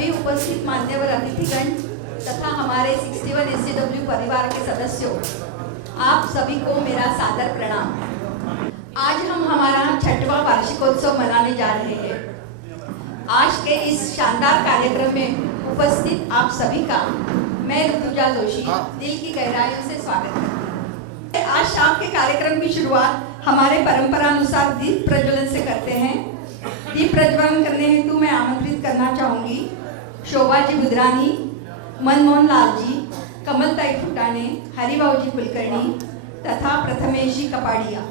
सभी उपस्थित मान्यवर अतिथिगण तथा हमारे 61 SJW परिवार के सदस्यों, आप सभी को मेरा सादर प्रणाम। आज हम हमारा 6वां वार्षिकोत्सव मनाने जा रहे हैं। आज के इस शानदार कार्यक्रम में उपस्थित आप सभी का मैं ऋतुजा जोशी दिल की गहराइयों से स्वागत करती हूँ। आज शाम के कार्यक्रम की शुरुआत हमारे परंपरानुसार दीप प्रज्वलन से करते हैं। दीप प्रज्वलन करने हेतु मैं आमंत्रित करना चाहूंगी शोभा जी बुधरानी, मनमोहन लाल जी, कमलताई फुटाने, हरिभाऊ जी कुलकर्णी तथा प्रथमेश जी कपाड़िया।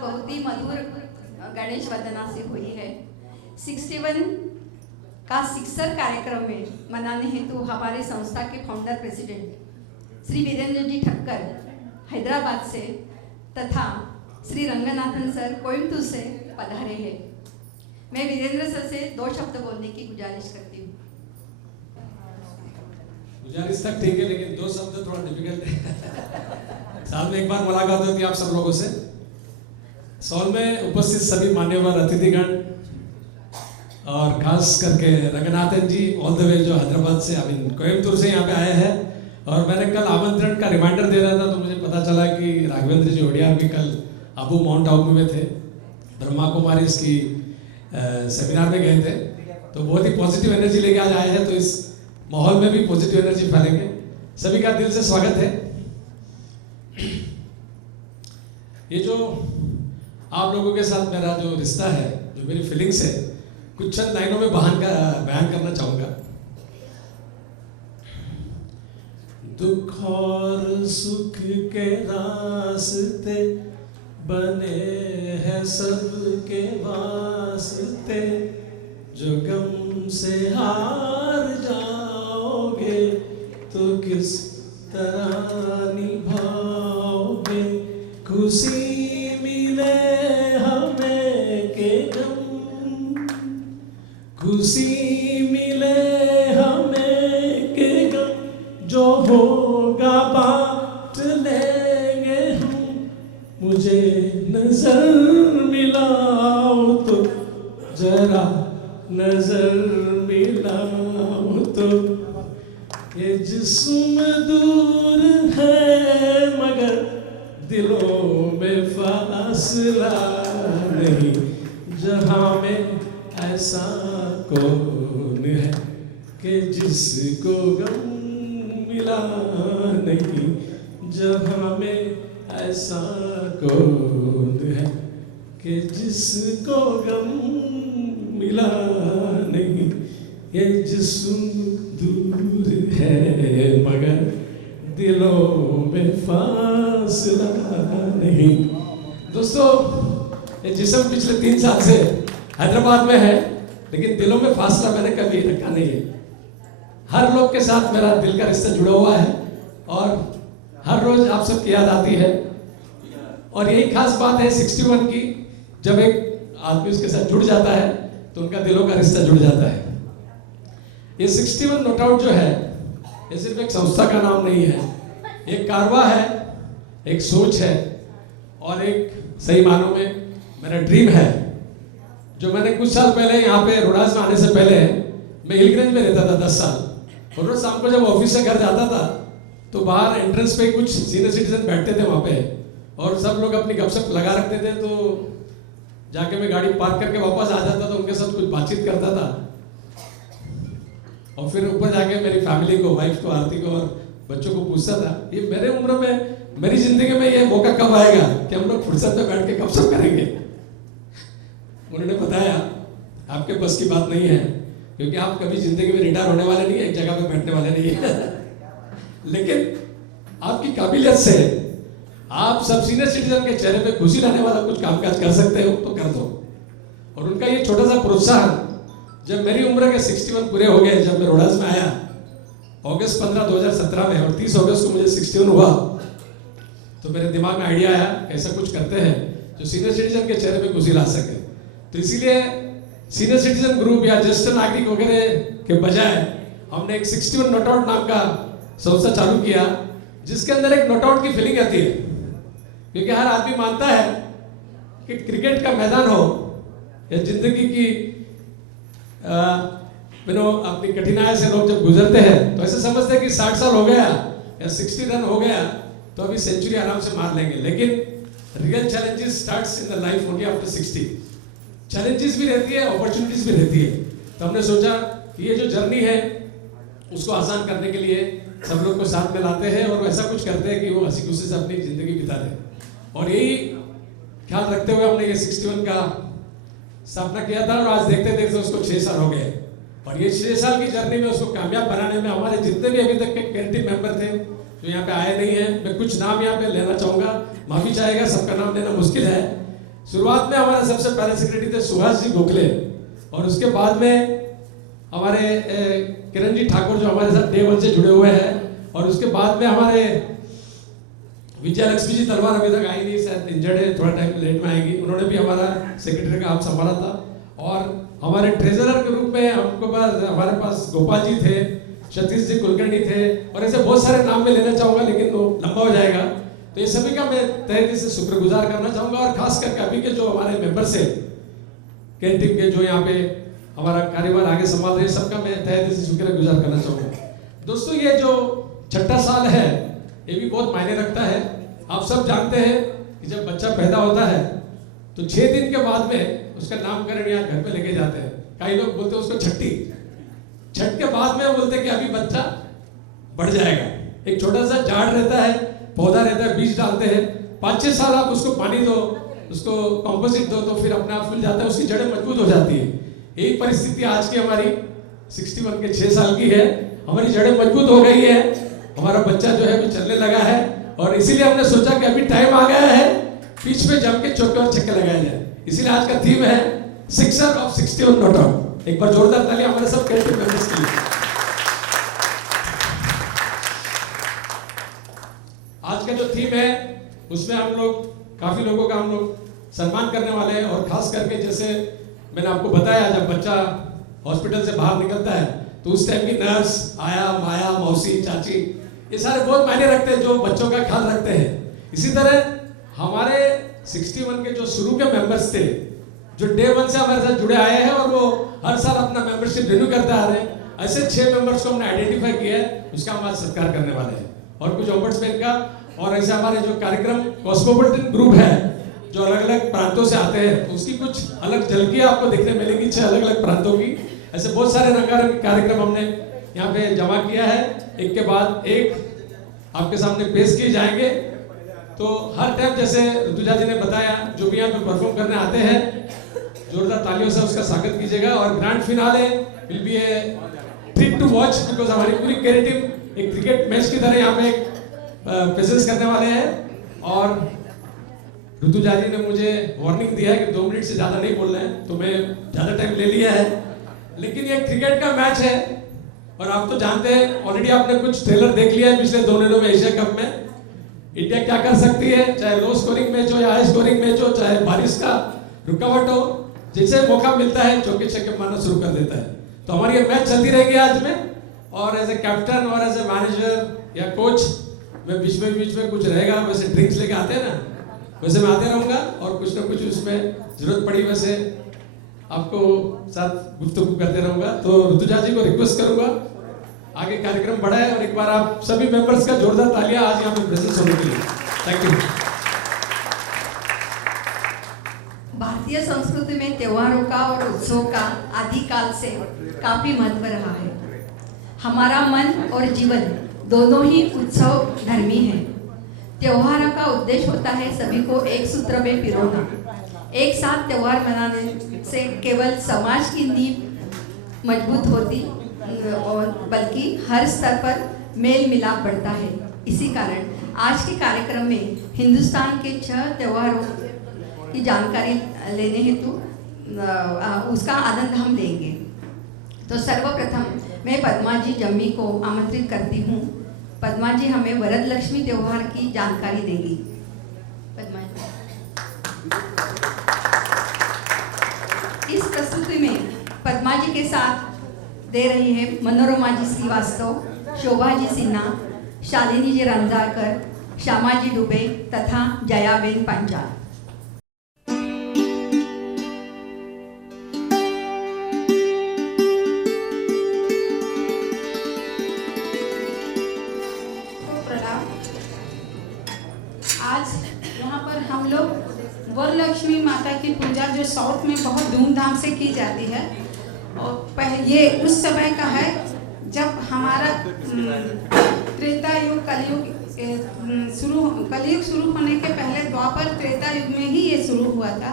बहुत ही मधुर गणेश वंदना से हुई है। 61 का शिक्षक कार्यक्रम में मनाने हेतु हमारे संस्था के फाउंडर प्रेसिडेंट श्री वीरेंद्र जी ठक्कर हैदराबाद से तथा श्री रंगनाथन सर कोयम्बतूर से पधारे हैं। मैं वीरेंद्र सर से 2 शब्द बोलने की गुजारिश करती हूँ। गुजारिश तक ठीक है, लेकिन 2 शब्द थोड़ा डिफिकल्ट है। साल में एक बार मुलाकात होती है आप सब लोगों से। सॉल में उपस्थित सभी मान्यवर अतिथिगण और खास करके रंगनाथन जी ऑल द वे जो हैदराबाद से कोयम्बतूर से यहाँ पे आए हैं। और मैंने कल आमंत्रण का रिमाइंडर दे रहा था तो मुझे पता चला कि राघवेंद्र जी ओडियार भी कल आबू माउंट आबू में थे, ब्रह्मा कुमारी इसकी सेमिनार में गए थे। तो बहुत ही पॉजिटिव एनर्जी लेके आज आए हैं, तो इस माहौल में भी पॉजिटिव एनर्जी फैलेंगे। सभी का दिल से स्वागत है। ये जो आप लोगों के साथ मेरा जो रिश्ता है, जो मेरी फीलिंग्स है, कुछ चंद लाइनों में बयान करना चाहूंगा। दुख और सुख के रास्ते बने हैं सबके वास्ते, जो गम से हार जाओगे तो किस तरह निभाओगे। खुशी मिले हमें के गम, खुशी मिले हमें के गम, मुझे नजर मिलाओ तो जरा नजर मिलाओ तो ये जिस्म दूर है मगर दिलों में फासला नहीं, जहां में ऐसा कौन है कि जिसको गम मिला नहीं, जहां में ऐसा कौन है कि जिसको गम मिला नहीं, ये जिस्म दूर है मगर दिलों में फासला नहीं। दोस्तों, ये जिस्म पिछले 3 साल से हैदराबाद में है, लेकिन दिलों में फासला मैंने कभी रखा नहीं है। हर लोग के साथ मेरा दिल का रिश्ता जुड़ा हुआ है और हर रोज आप सबकी याद आती है। और यही खास बात है 61 की, जब एक आदमी उसके साथ जुड़ जाता है तो उनका दिलों का रिश्ता जुड़ जाता है। ये 61 नोट आउट जो है, ये सिर्फ एक संस्था का नाम नहीं है, एक कारवा है, एक सोच है और एक सही मानों में मेरा ड्रीम है। जो मैंने कुछ साल पहले यहाँ पे रोडास में आने से पहले मैं हिलगंज में रहता था 10 साल, और रोज शाम को जब ऑफिस से घर जाता था तो बाहर एंट्रेंस पे कुछ सीनियर सिटीजन बैठते थे वहाँ पे और सब लोग अपनी गपशप लगा रखते थे। तो जाके मैं गाड़ी पार्क करके वापस आ जाता था, उनके साथ कुछ बातचीत करता था और फिर ऊपर जाके मेरी फैमिली को, वाइफ को, आरती को और बच्चों को पूछता था ये मेरे उम्र में, मेरी जिंदगी में ये मौका कब आएगा कि हम लोग फुर्सत में बैठ के गपशप करेंगे। उन्होंने बताया आपके बस की बात नहीं है, क्योंकि आप कभी जिंदगी में रिटायर होने वाले नहीं है, एक जगह पे बैठने वाले नहीं है। लेकिन आपकी काबिलियत से आप सब सीनियर सिटीजन के चेहरे पे खुशी लाने वाला कुछ कामकाज कर सकते हो तो कर दो। और उनका ये छोटा सा प्रोत्साहन, जब मेरी उम्र के 61 पूरे हो गए, जब मैं रोडास में आया अगस्त 15, 2017 में, और 30 अगस्त को मुझे 61 हुआ, तो मेरे दिमाग में आइडिया आया ऐसा कुछ करते हैं जो सीनियर सिटीजन के चेहरे पे खुशी ला सके। तो इसीलिए सीनियर सिटीजन ग्रुप या ज्येष्ठ नागरिक वगैरह के बजाय हमने एक 61 नोट आउट नाम का संस्था चालू किया, जिसके अंदर एक नोट आउट की फीलिंग आती है। क्योंकि हर आदमी मानता है कि क्रिकेट का मैदान हो या जिंदगी की अपनी कठिनाई से लोग जब गुजरते हैं तो ऐसे समझते हैं कि 60 साल हो गया या 60 रन हो गया तो अभी सेंचुरी आराम से मार लेंगे। लेकिन real challenges starts in the life only after 60। Challenges भी रहती है, अपॉर्चुनिटीज भी रहती है। तो हमने सोचा कि ये जो जर्नी है उसको आसान करने के लिए सब लोग को साथ में लाते हैं और ऐसा कुछ करते हैं कि वो हंसी खुशी से अपनी जिंदगी बिता दें। और यही ख्याल रखते हुए हमने ये 61 का स्थापना किया था और आज देखते देखते उसको 6 साल हो गए। और ये 6 साल की जर्नी में उसको कामयाब बनाने में हमारे जितने भी अभी तक के कैंटीन मेंबर थे जो यहाँ पे आए नहीं हैं, मैं कुछ नाम यहाँ पे लेना चाहूँगा, माफी चाहेगा, सबका नाम लेना मुश्किल है। शुरुआत में हमारे सबसे पहले सेक्रेटरी थे सुभाष जी गोखले, और उसके बाद में हमारे किरण जी ठाकुर जो हमारे साथ डे 1 से जुड़े हुए हैं, और उसके बाद में हमारे विजय लक्ष्मी जी तलवार अभी तक आई नहीं, शायद इंजर्ड है, थोड़ा टाइम लेट में आएंगी। उन्होंने भी हमारा सेक्रेटरी का आप संभाला था। और हमारे ट्रेजरर के रूप में हमारे पास गोपाल जी थे, सतीश जी कुलकर्णी थे, और ऐसे बहुत सारे नाम में लेना चाहूँगा लेकिन वो लंबा हो जाएगा। तो ये सभी का मैं तहे दिल से शुक्रगुजार करना चाहूँगा। और खास करके अभी के जो हमारे मेंबर्स हैं कैंटीन के, जो यहाँ पे हमारा कार्यभार आगे संभाल रहे हैं, सबका मैं तहे दिल से शुक्रगुजार करना चाहूँगा। दोस्तों, ये जो 6ठा साल है ये भी बहुत मायने रखता है। आप सब जानते हैं कि जब बच्चा पैदा होता है तो 6 दिन के बाद में उसका नामकरण यहाँ घर पे लेके जाते हैं। कई लोग बोलते हैं उसको छठी, छठ के बाद में बोलते हैं कि अभी बच्चा बढ़ जाएगा। एक छोटा सा झाड़ रहता है, पौधा रहता है, बीज डालते हैं, 5-6 साल आप उसको पानी दो, उसको कंपोजिट दो, तो फिर अपने आप फूल जाता है, उसकी जड़ें मजबूत हो जाती है। यही परिस्थिति आज की हमारी 61 के 6 साल की है। हमारी जड़ें मजबूत हो गई है, हमारा बच्चा जो है वो चलने लगा है, और इसीलिए हमने सोचा कि अभी टाइम आ गया है पिच पे जम के चौके और छक्के लगाए जाए। इसीलिए आज का थीम है सिक्सर ऑफ 61 नॉट आउट। एक बार जोरदार ताली हमारे सब कैंटीन मेंबर्स के लिए। आज का जो थीम है उसमें हम लोग काफी लोगों का हम लोग सम्मान करने वाले हैं। और खास करके जैसे मैंने आपको बताया, जब बच्चा हॉस्पिटल से बाहर निकलता है तो उस टाइम की नर्स, आया, माया, मौसी, चाची, ये सारे बहुत मायने रखते हैं जो बच्चों का ख्याल रखते हैं। इसी तरह हमारे 61 के जो शुरू के मेंबर्स थे, जो डे 1 से हमारे साथ जुड़े आए हैं और वो हर साल अपना मेंबरशिप रिन्यू करते आ रहे हैं, ऐसे 6 मेंबर्स को हमने आइडेंटिफाई किया है, उसका हम आज सत्कार करने वाले हैं। और कुछ ओम्बड्समैन का और ऐसे हमारे जो कार्यक्रम कॉस्मोपॉलिटन ग्रुप है जो अलग अलग प्रांतों से आते हैं, तो उसकी कुछ अलग झलकियां आपको देखने मिलेंगी 6 अलग अलग प्रांतों की। ऐसे बहुत सारे रंगारंग कार्यक्रम हमने यहाँ पे जमा किया है, एक के बाद एक आपके सामने पेश किए जाएंगे। तो हर टाइम जैसे ऋतुजा जी ने बताया, जो भी यहाँ पे परफॉर्म करने आते हैं, जोरदार तालियों से उसका स्वागत कीजिएगा। और grand finale will be a treat to watch, because हमारी पूरी क्रिएटिव एक क्रिकेट मैच की तरह यहाँ पे एक प्रेजेंस करने वाले हैं। और ऋतुजा जी ने मुझे वार्निंग दिया है कि 2 मिनट से ज्यादा नहीं बोलना है, तो मैं ज्यादा टाइम ले लिया है। लेकिन ये क्रिकेट का मैच है और आप तो जानते हैं, ऑलरेडी आपने कुछ ट्रेलर देख लिया है पिछले 2 दिनों में एशिया कप में। इंडिया क्या कर सकती है, चाहे लो स्कोरिंग मैच हो या हाई स्कोरिंग मैच हो, चाहे बारिश का रुकावट हो, जैसे मौका मिलता है चौके छक्के मारना शुरू कर देता है। तो हमारी ये मैच चलती रहेगी आज में। और एज ए कैप्टन और एज ए मैनेजर या कोच मैं बीच में कुछ रहेगा, वैसे ड्रिंक्स लेके आते हैं ना, वैसे मैं आते रहूंगा और कुछ ना कुछ उसमें जरूरत पड़ी वैसे आपको साथ गुफ्तगू करते रहूंगा। तो ऋतुजा जी को रिक्वेस्ट करूंगा आगे कार्यक्रम बढ़ाए और एक बार आप सभी मेंबर्स का जोरदार तालियां आज यहाँ पे प्रेजेंस होने के लिए। Thank you. भारतीय संस्कृति में त्योहारों का और उत्सव का आदिकाल से काफी महत्व रहा है। हमारा मन और जीवन दोनों ही उत्सव धर्मी है। त्योहारों का उद्देश्य होता है सभी को एक सूत्र में पिरोना। एक साथ त्योहार मनाने से केवल समाज की नींव मजबूत होती और बल्कि हर स्तर पर मेल मिलाप बढ़ता है। इसी कारण आज के कार्यक्रम में हिंदुस्तान के 6 त्योहारों की जानकारी लेने हेतु उसका आनंद हम लेंगे। तो सर्वप्रथम मैं पद्मा जी जम्मी को आमंत्रित करती हूँ। पद्मा जी हमें वरद लक्ष्मी त्योहार की जानकारी देंगी। पद्मा जी। इस प्रस्तुति में पद्मा जी के साथ दे रही है मनोरमा जी श्रीवास्तव, शोभा जी सिन्हा, शालिनी जी रंजाकर, श्यामा जी दुबे तथा जयाबेन पंचाल। वरलक्ष्मी माता की पूजा जो साउथ में बहुत धूमधाम से की जाती है, और ये उस समय का है जब हमारा त्रेता युग कलयुग शुरू होने के पहले द्वापर त्रेता युग में ही ये शुरू हुआ था।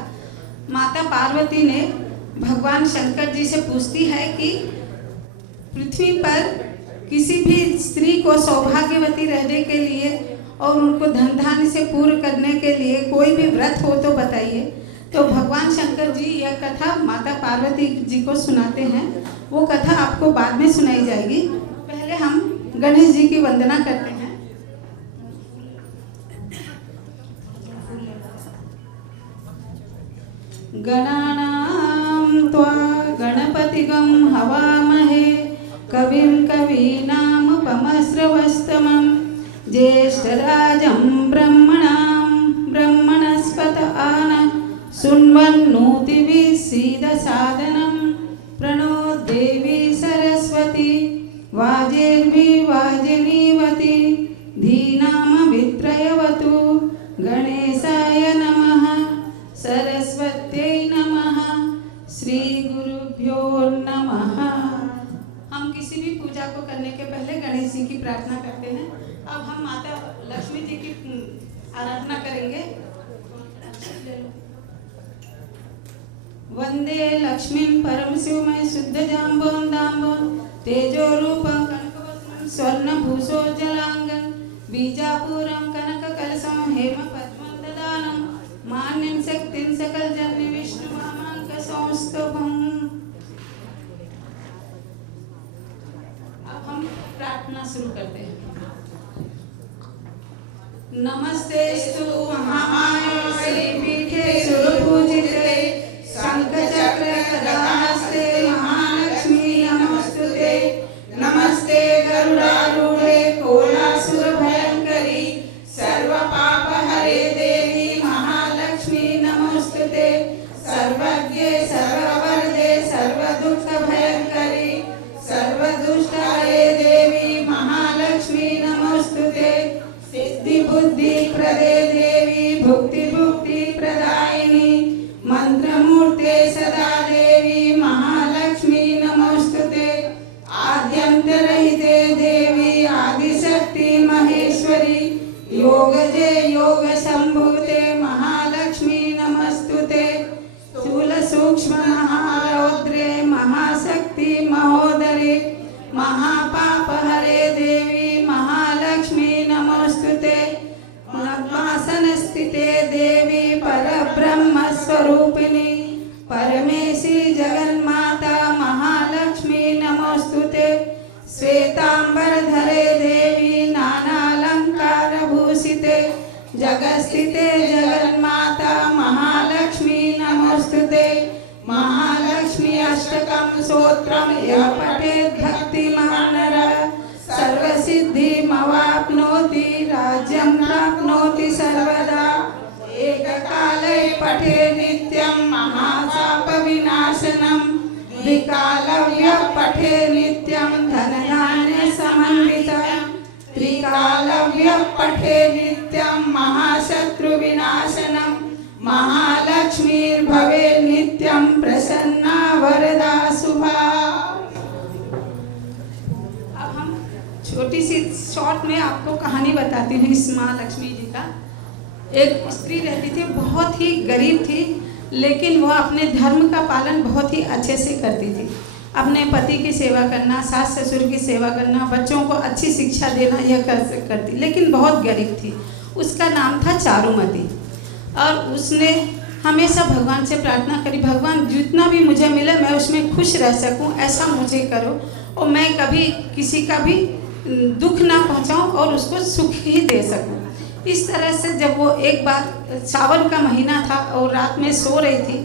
माता पार्वती ने भगवान शंकर जी से पूछती है कि पृथ्वी पर किसी भी स्त्री को सौभाग्यवती रहने के लिए और उनको धन धान्य से पूर्ण करने के लिए कोई भी व्रत हो तो बताइए। तो भगवान शंकर जी यह कथा माता पार्वती जी को सुनाते हैं। वो कथा आपको बाद में सुनाई जाएगी। पहले हम गणेश जी की वंदना करते हैं। गणानां त्वा गणपतिगं हवामहे कविं कवीनामुपमश्रवस्तमं ज्येष्ठराजं ब्रह्मणस्पत आन शृण्वन्नोतिभिः सीदसादनं प्रणो देवी सरस्वती वाजेर्विवाजिनीवती धीनामभित्रयवतु गणेशाय नमः सरस्वत्यै नमः श्री गुरुभ्यो नमः। हम किसी भी पूजा को करने के पहले गणेश जी की प्रार्थना करते हैं। अब हम माता लक्ष्मी जी की आराधना करेंगे। वंदे लक्ष्मीं परम शिवमय शुद्ध जाम्बों दाम्बों तेजो रूपं कनकवस्त्रं स्वर्णभूषोज्ज्वलांगं बीजापुरं कनककलशं हेम पद्मं ददानं मान्यं शक्तिं सकलजननी विष्णुवामाङ्कसंस्तुभम्। अब हम प्रार्थना शुरू करते हैं। नमस्तेस्तु महामाये श्रीपीठे सुरपूजिते शंखचक्र गदाहस्ते महालक्ष्मी नमोस्तुते। नमस्ते गरुडारूढे कोलासुरभयंकरी सर्वपापहरे देवी महालक्ष्मी स्वरूपिणी परमेशी जगन्माता महालक्ष्मी नमोस्तुते। श्वेतांबरधरे देवी नानालंकार भूषिते जगस्थिते जगन्माता महालक्ष्मी नमोस्तुते। महालक्ष्मी अष्टकं स्तोत्रं यः पठेत् भक्तिमान् नरः सर्वसिद्धिमवाप्नोति राज्यं प्राप्नोति सर्वदा। एककाले पठे नित्यं महापापविनाशनं द्विकालव्य पठे नित्यं धनधान्यसमन्वितं त्रिकालव्य पठे नित्यं महाशत्रुविनाशनं महालक्ष्मीर्भवे नित्यं प्रसन्ना वरदा शुभा। अब हम छोटी सी शॉर्ट में आपको कहानी बताती हूँ इस महालक्ष्मी जी का। एक स्त्री रहती थी, बहुत ही गरीब थी, लेकिन वह अपने धर्म का पालन बहुत ही अच्छे से करती थी। अपने पति की सेवा करना, सास ससुर की सेवा करना, बच्चों को अच्छी शिक्षा देना, यह करती, लेकिन बहुत गरीब थी। उसका नाम था चारुमती। और उसने हमेशा भगवान से प्रार्थना करी, भगवान जितना भी मुझे मिले मैं उसमें खुश रह सकूं, ऐसा मुझे करो और मैं कभी किसी का भी दुख ना पहुंचाऊं और उसको सुख ही दे सकूं। इस तरह से जब वो एक बार सावन का महीना था और रात में सो रही थी,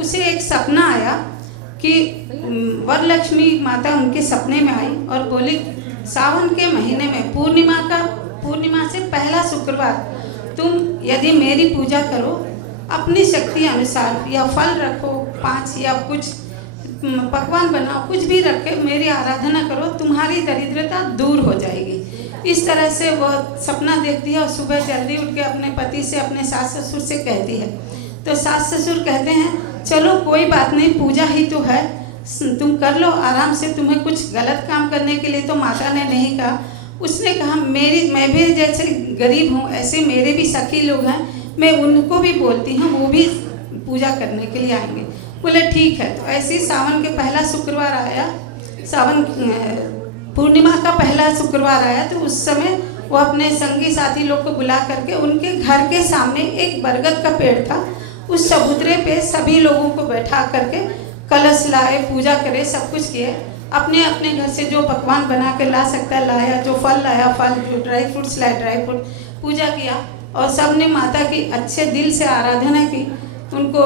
उसे एक सपना आया कि वरलक्ष्मी माता उनके सपने में आई और बोली, सावन के महीने में पूर्णिमा से पहला शुक्रवार तुम यदि मेरी पूजा करो, अपनी शक्ति अनुसार या फल रखो 5 या कुछ पकवान बनाओ, कुछ भी रख के मेरी आराधना करो, तुम्हारी दरिद्रता दूर हो जाएगी। इस तरह से वह सपना देखती है और सुबह जल्दी उठ के अपने पति से, अपने सास ससुर से कहती है। तो सास ससुर कहते हैं चलो कोई बात नहीं, पूजा ही तो है, तुम कर लो आराम से, तुम्हें कुछ गलत काम करने के लिए तो माता ने नहीं कहा। उसने कहा मैं भी जैसे गरीब हूँ ऐसे मेरे भी सखी लोग हैं, मैं उनको भी बोलती हूँ, वो भी पूजा करने के लिए आएंगे। बोले ठीक है। तो ऐसे ही सावन के पहला शुक्रवार आया, सावन पूर्णिमा का पहला शुक्रवार आया, तो उस समय वो अपने संगी साथी लोग को बुला करके उनके घर के सामने एक बरगद का पेड़ था, उस चबूतरे पे सभी लोगों को बैठा करके कलश लाए, पूजा करे, सब कुछ किए। अपने अपने घर से जो पकवान बना के ला सकता है लाया, जो फल लाया फल, जो ड्राई फ्रूट्स लाए ड्राई फ्रूट, पूजा किया और सब ने माता की अच्छे दिल से आराधना की। उनको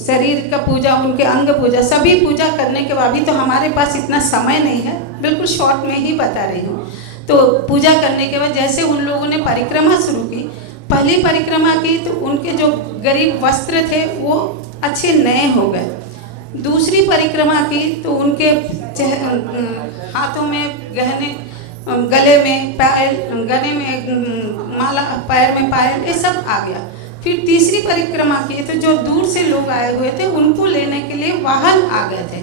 शरीर का पूजा, उनके अंग पूजा, सभी पूजा करने के बाद भी, तो हमारे पास इतना समय नहीं है, बिल्कुल शॉर्ट में ही बता रही हूँ। तो पूजा करने के बाद जैसे उन लोगों ने परिक्रमा शुरू की, पहली परिक्रमा की तो उनके जो गरीब वस्त्र थे वो अच्छे नए हो गए। दूसरी परिक्रमा की तो उनके हाथों में गहने, गले में पायल, गले में माला, पैर में पायल, ये सब आ गया। फिर तीसरी परिक्रमा की तो जो दूर से लोग आए हुए थे उनको लेने के लिए वाहन आ गए थे।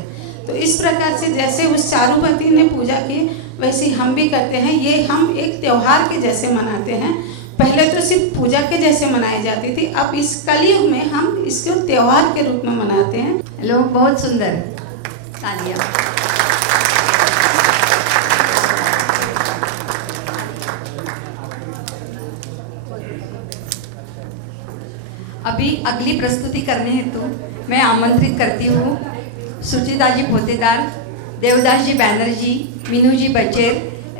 तो इस प्रकार से जैसे उस चारुमती ने पूजा की वैसे हम भी करते हैं। ये हम एक त्यौहार के जैसे मनाते हैं। पहले तो सिर्फ पूजा के जैसे मनाई जाती थी, अब इस कलयुग में हम इसको त्यौहार के रूप में मनाते हैं। लोग बहुत सुंदर, तालियां। अभी अगली प्रस्तुति करने हेतु मैं आमंत्रित करती हूँ सुचिता जी पोतेदार, देवदास जी बैनर्जी, मीनू जी बचेर,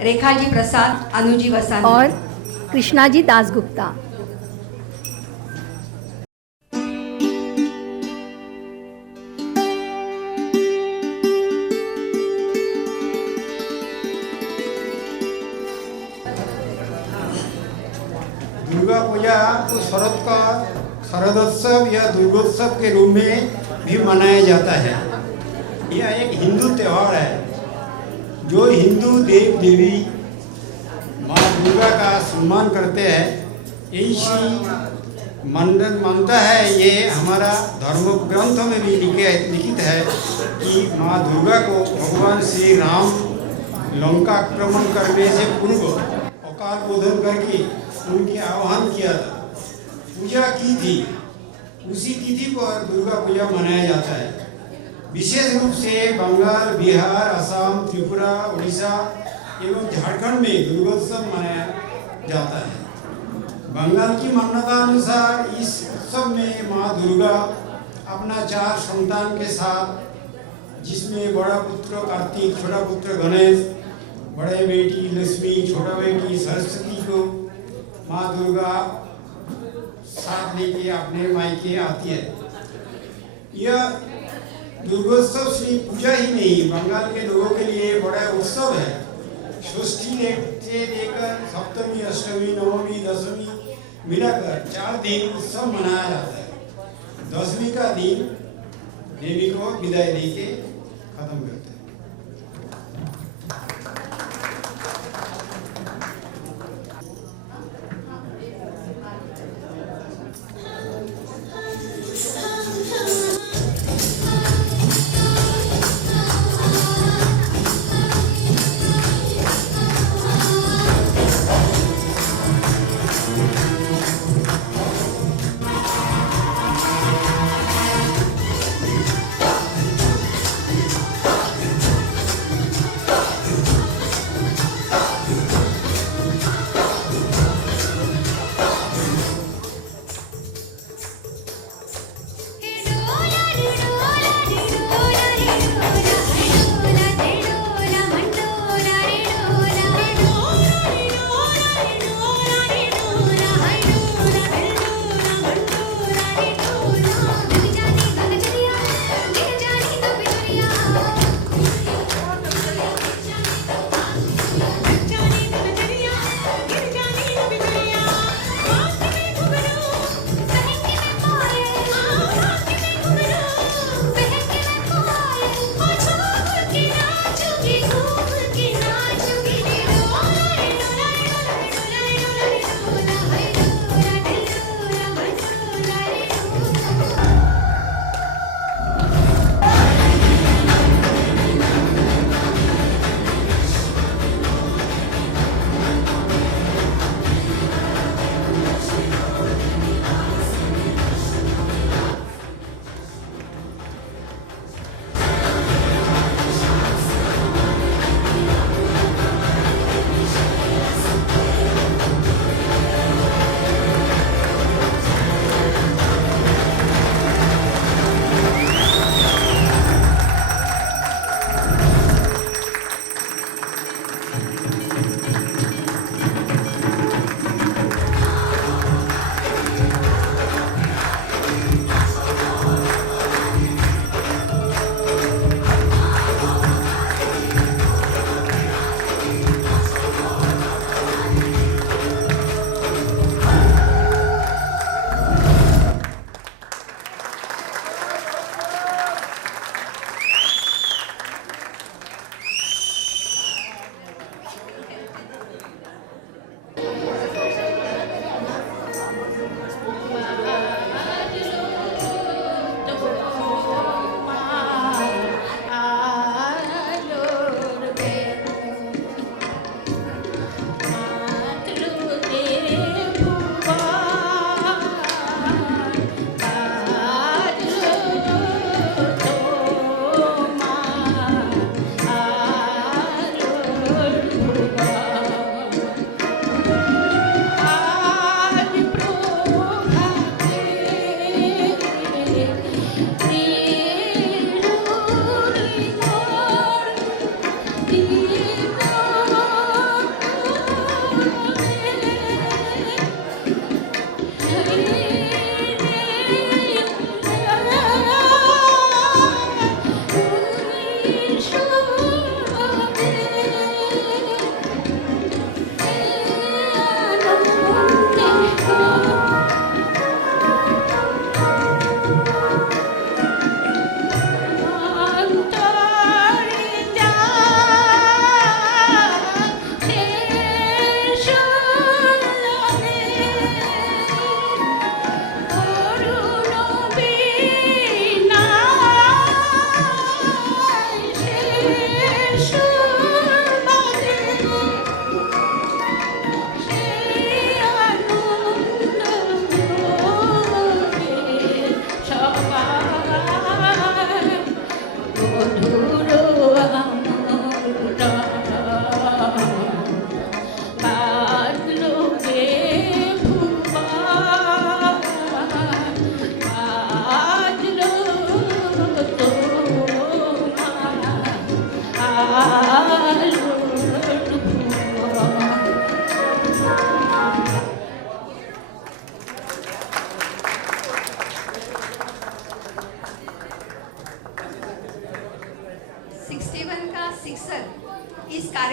रेखा जी प्रसाद, अनु जी वसानी और कृष्णा जी दासगुप्ता। दुर्गा पूजा को शरदोत्सव या दुर्गोत्सव के रूप में भी मनाया जाता है। यह एक हिंदू त्यौहार है जो हिंदू देव देवी माँ दुर्गा का सम्मान करते हैं। यही मानता है, ये हमारा धर्म ग्रंथों में भी लिखित है कि माँ दुर्गा को भगवान श्री राम लंका आक्रमण करने से पूर्व अकाल बोधन करके उनके आह्वान किया था, पूजा की थी। उसी तिथि पर दुर्गा पूजा मनाया जाता है। विशेष रूप से बंगाल, बिहार, असम, त्रिपुरा, उड़ीसा एवं झारखंड में दुर्गोत्सव मनाया जाता है। बंगाल की मान्यता अनुसार इस उत्सव में माँ दुर्गा अपना 4 संतान के साथ, जिसमें बड़ा पुत्र कार्तिक, छोटा पुत्र गणेश, बड़े बेटी लक्ष्मी, छोटा बेटी सरस्वती को माँ दुर्गा साथ लेके अपने मायके आती है। यह दुर्गोत्सव सिर्फ पूजा ही नहीं, बंगाल के लोगों के लिए बड़ा उत्सव है। षष्ठी से लेकर सप्तमी, अष्टमी, नवमी, दशमी मिलाकर 4 दिन उत्सव मनाया जाता है। 10वीं का दिन देवी को विदाई देके खत्म करते हैं।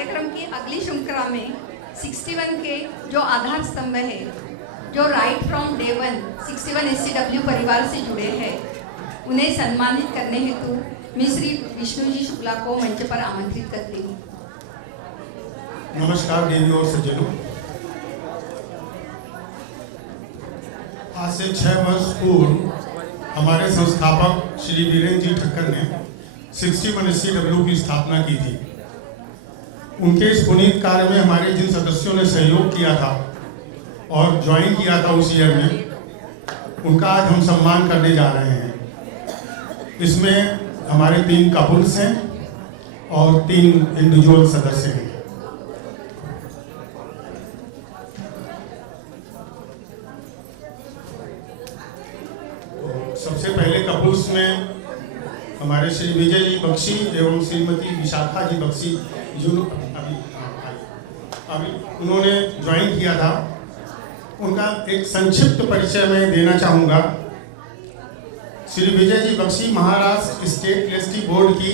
कार्यक्रम की अगली श्रृंखला में 61 के जो आधार स्तंभ है, जो right from day one 61 SCW परिवार से जुड़े हैं, उन्हें सम्मानित करने हेतु मैं श्री विष्णुजी शुक्ला को मंच पर आमंत्रित करती हूँ। नमस्कार देवी और सज्जनों। आज से 6 वर्ष पूर्व हमारे संस्थापक श्री वीरेंद्र जी ठक्कर ने 61 SCW की स्थापना की थी। उनके इस पुनीत कार्य में हमारे जिन सदस्यों ने सहयोग किया था और ज्वाइन किया था उस ईयर में, उनका आज हम सम्मान करने जा रहे हैं। इसमें हमारे 3 कपल्स हैं और 3 इंडिविजुअल सदस्य हैं। सबसे पहले कपल्स में हमारे श्री विजय जी बख्शी एवं श्रीमती विशाखा जी बख्शी जो अभी उन्होंने ज्वाइन किया था, उनका एक संक्षिप्त परिचय मैं देना चाहूँगा। Shri Vijay ji Bakshi Maharashtra state electricity board की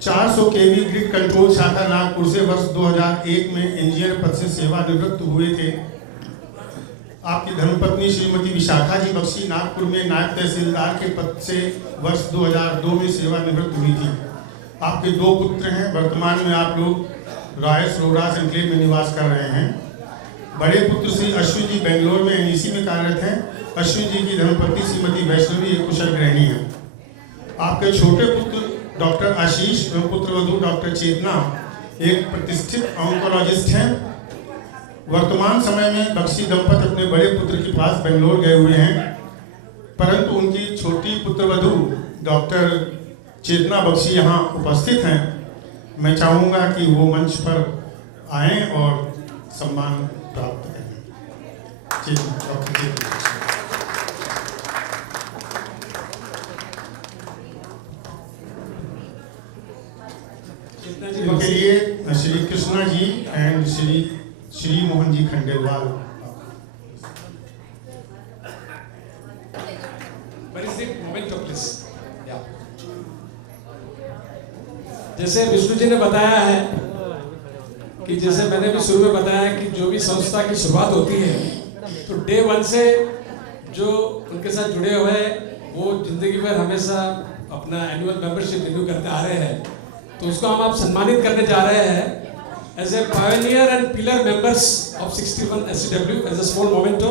400 kV ग्रिड कंट्रोल शाखा नागपुर से वर्ष 2001 में इंजीनियर पद से सेवानिवृत्त हुए थे। आपकी धर्मपत्नी श्रीमती विशाखा जी बख्शी नागपुर में नायब तहसीलदार के पद से वर्ष 2002 में सेवानिवृत्त हुई थी। आपके 2 पुत्र हैं। वर्तमान में आप लोग रॉयस रोडास एनक्लेव में निवास कर रहे हैं। बड़े पुत्र श्री अश्विन जी बेंगलोर में NEC में कार्यरत हैं। अश्विन जी की धर्मपत्नी श्रीमती वैष्णवी एक कुशल गृहिणी है। आपके छोटे पुत्र डॉक्टर आशीष एवं पुत्रवधू डॉक्टर चेतना एक प्रतिष्ठित ऑन्कोलॉजिस्ट हैं। वर्तमान समय में बख्शी दंपति अपने बड़े पुत्र के पास बेंगलोर गए हुए हैं, परंतु उनकी छोटी पुत्रवधू डॉक्टर चेतना बख्शी यहाँ उपस्थित हैं। मैं चाहूँगा कि वो मंच पर आएं और सम्मान प्राप्त करें। डॉक्टर चेतना के लिए श्री कृष्णा जी एंड श्री मोहन जी खंडेलवाल। जैसे विष्णु जी ने बताया है कि जैसे मैंने भी शुरू में बताया कि जो भी संस्था की शुरुआत होती है तो डे 1 से जो उनके साथ जुड़े हुए हैं वो जिंदगी भर हमेशा अपना एनुअल मेंबरशिप रिन्यू करते आ रहे हैं, तो उसको हम आप सम्मानित करने जा रहे हैं as a pioneer and pillar members of 61 SCW as a small memento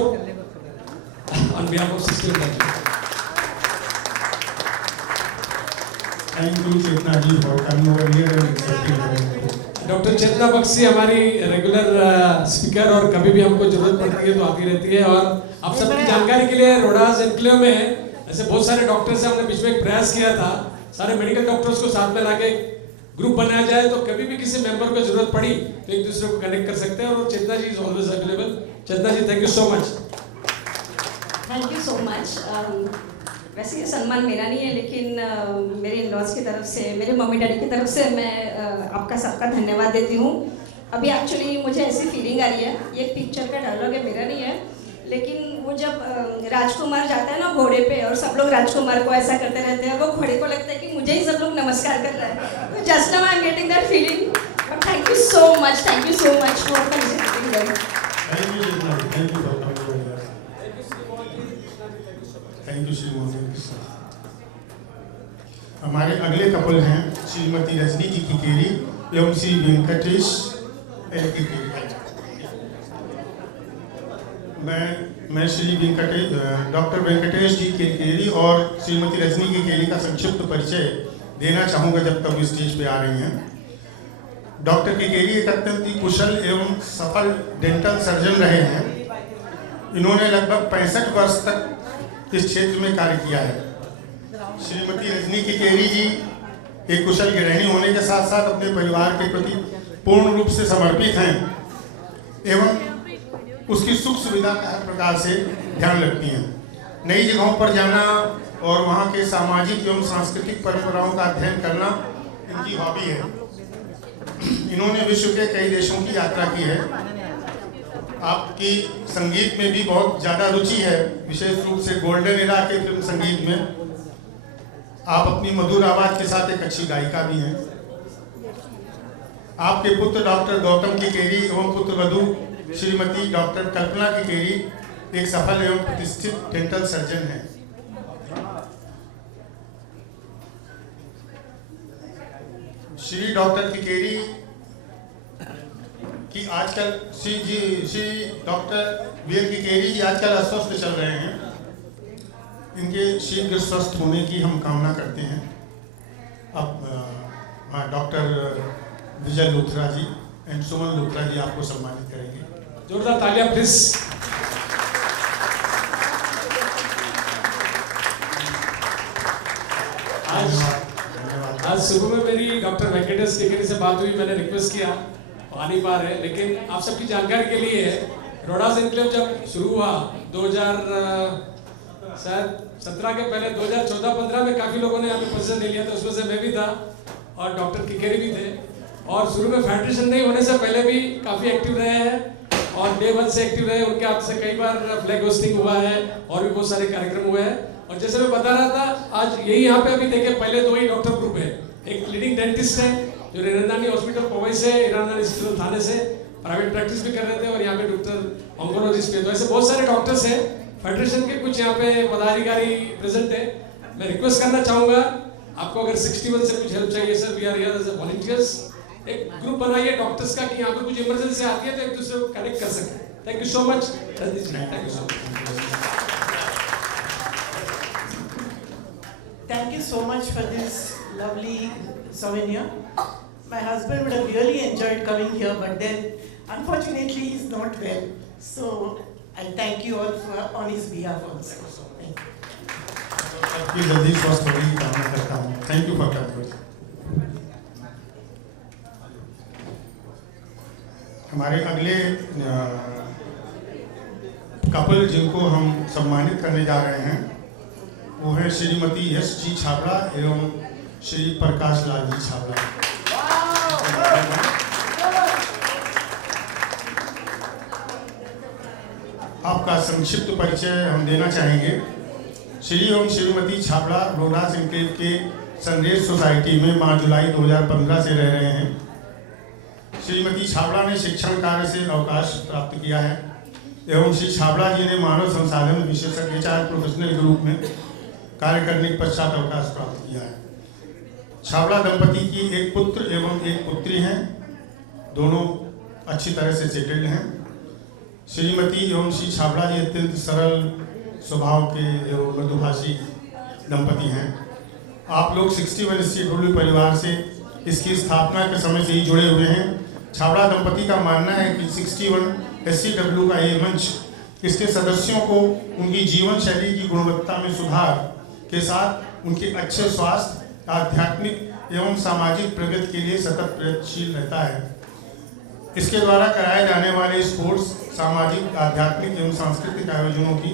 on behalf of 61 SCW. Thank you Chetna ji for coming over here and accepting. Doctor Chetna Bakshi हमारी रेगुलर स्पीकर और कभी भी हमको जरूरत पड़ती है तो आती रहती है। और आप सबकी जानकारी के लिए रोडास एनक्लेव में ऐसे बहुत सारे डॉक्टर से हमने बीच में एक प्रयास किया था, सारे मेडिकल डॉक्टर्स को साथ में लाके ग्रुप बनाया जाए, तो कभी भी किसी मेंबर को जरूरत पड़ी तो एक दूसरे को कनेक्ट कर सकते हैं। और Chetna ji is always available. Chetna ji thank you so much. Thank you so much. वैसे ये सम्मान मेरा नहीं है, लेकिन मेरे इन-लॉज की तरफ से, मेरे मम्मी डैडी की तरफ से मैं आपका सबका धन्यवाद देती हूँ। अभी एक्चुअली मुझे ऐसी फीलिंग आ रही है, ये पिक्चर का डायलॉग है, मेरा नहीं है, लेकिन वो जब राजकुमार जाता है ना घोड़े पे और सब लोग राजकुमार को ऐसा करते रहते हैं, वो घोड़े को लगता है कि मुझे ही सब लोग नमस्कार कर रहे हैं। तो just now I am getting that feeling. But thank you so much for considering them. Thank you Shri Mohan. हमारे अगले कपल हैं श्रीमती रजनी जी किकेरी एवं श्री वेंकटेश किकेरी। मैं श्री डॉक्टर वेंकटेश जी किकेरी और श्रीमती रजनी किकेरी का संक्षिप्त परिचय देना चाहूँगा जब तक स्टेज पे आ रही हैं। डॉक्टर किकेरी एक अत्यंत ही कुशल एवं सफल डेंटल सर्जन रहे हैं। इन्होंने लगभग 65 वर्ष तक इस क्षेत्र में कार्य किया है। श्रीमती रजनी किकेरी जी एक कुशल गृहिणी होने के साथ साथ अपने परिवार के प्रति पूर्ण रूप से समर्पित हैं एवं उसकी सुख सुविधा का हर प्रकार से ध्यान रखती हैं। नई जगहों पर जाना और वहाँ के सामाजिक एवं सांस्कृतिक परंपराओं का अध्ययन करना इनकी हॉबी है। इन्होंने विश्व के कई देशों की यात्रा की है। आपकी संगीत में भी बहुत ज़्यादा रुचि है, विशेष रूप से गोल्डन एरा के फिल्म संगीत में। आप अपनी मधुर आवाज़ के साथ एक अच्छी गायिका भी हैं। आपके पुत्र डॉक्टर गौतम किकेरी एवं पुत्र वधू श्रीमती डॉक्टर कल्पना किकेरी एक सफल एवं प्रतिष्ठित डेंटल सर्जन हैं। श्री डॉक्टर किकेरी की आजकल श्री डॉक्टर वीर किकेरी जी आजकल अस्वस्थ चल रहे हैं। इनके शीघ्र स्वस्थ होने की हम कामना करते हैं। अब डॉक्टर विजय लूथरा जी एंड सुमन लूथरा जी आपको सम्मानित करेंगे। जोरदार तालियां प्लीज। आज सुबह में मेरी डॉक्टर वेंकटेश किकेरी से बात हुई, मैंने रिक्वेस्ट किया, आ नहीं पा रहे, लेकिन आप सबकी जानकारी के लिए रोडास एन्क्लेव जब शुरू हुआ 2017 के पहले 2014-15 में काफ़ी लोगों ने यहाँ पे पोजीशन ले लिया था, उसमें से मैं भी था और डॉक्टर किकेरी भी थे। और शुरू में फेडरेशन नहीं होने से पहले भी काफ़ी एक्टिव रहे हैं और डे 1 से एक्टिव रहे। उनके हाथ से कई बार फ्लैग होस्टिंग हुआ है और भी बहुत सारे कार्यक्रम हुए हैं। और जैसे मैं बता रहा था, आज यही यहाँ पे अभी देखिए पहले 2 ही डॉक्टर ग्रुप है। एक लीडिंग डेंटिस्ट है जो ईरानी हॉस्पिटल पवई से, ईरानी हॉस्पिटल थाने से प्राइवेट प्रैक्टिस भी कर रहे थे और यहाँ पे डॉक्टर ऑन्कोलॉजिस्ट पे। तो ऐसे बहुत सारे डॉक्टर्स हैं फेडरेशन के, कुछ यहाँ पे पदाधिकारी प्रेजेंट है। मैं रिक्वेस्ट करना चाहूँगा आपको, अगर 61 से कुछ हेल्प चाहिए sir, we are here as volunteers. एक ग्रुप बनाइए डॉक्टर्स का कि यहाँ पे कुछ इमरजेंसी आती है तो एक दूसरे को कनेक्ट कर सकें। Thank you so much Ranjit ji, thank you so much. Thank you so much for this lovely souvenir. My husband would have really enjoyed coming here, but then unfortunately he's not well. So I thank you all on his behalf also. Thank you. आपकी जल्दी स्वस्थ होने की कामना करता हूँ। Thank you for coming. हमारे अगले कपल जिनको हम सम्मानित करने जा रहे हैं वो है श्रीमती यश जी छाबड़ा एवं श्री प्रकाश लाल जी छाबड़ा। आपका संक्षिप्त परिचय हम देना चाहेंगे। श्री एवं श्रीमती छाबड़ा रोडास एन्क्लेव के संदेश सोसाइटी में मार्च जुलाई 2015 से रह रहे हैं। श्रीमती छाबड़ा ने शिक्षण कार्य से अवकाश प्राप्त किया है एवं श्री छाबड़ा जी ने मानव संसाधन विशेषज्ञ प्रोफेशनल के रूप में कार्य करने के पश्चात अवकाश प्राप्त किया है। छाबड़ा दंपति की एक पुत्र एवं एक पुत्री हैं, दोनों अच्छी तरह से सेटल्ड हैं। श्रीमती एवं श्री छाबड़ा जी अत्यंत सरल स्वभाव के एवं मृदुभाषी दंपति हैं। आप लोग 61 SCW परिवार से इसकी स्थापना के समय से ही जुड़े हुए हैं। छाबड़ा दंपति का मानना है कि 61 SCW का ये मंच इसके सदस्यों को उनकी जीवन शैली की गुणवत्ता में सुधार के साथ उनके अच्छे स्वास्थ्य, आध्यात्मिक एवं सामाजिक प्रगति के लिए सतत प्रयत्नशील रहता है। इसके द्वारा कराए जाने वाले स्पोर्ट्स, सामाजिक, आध्यात्मिक एवं सांस्कृतिक आयोजनों की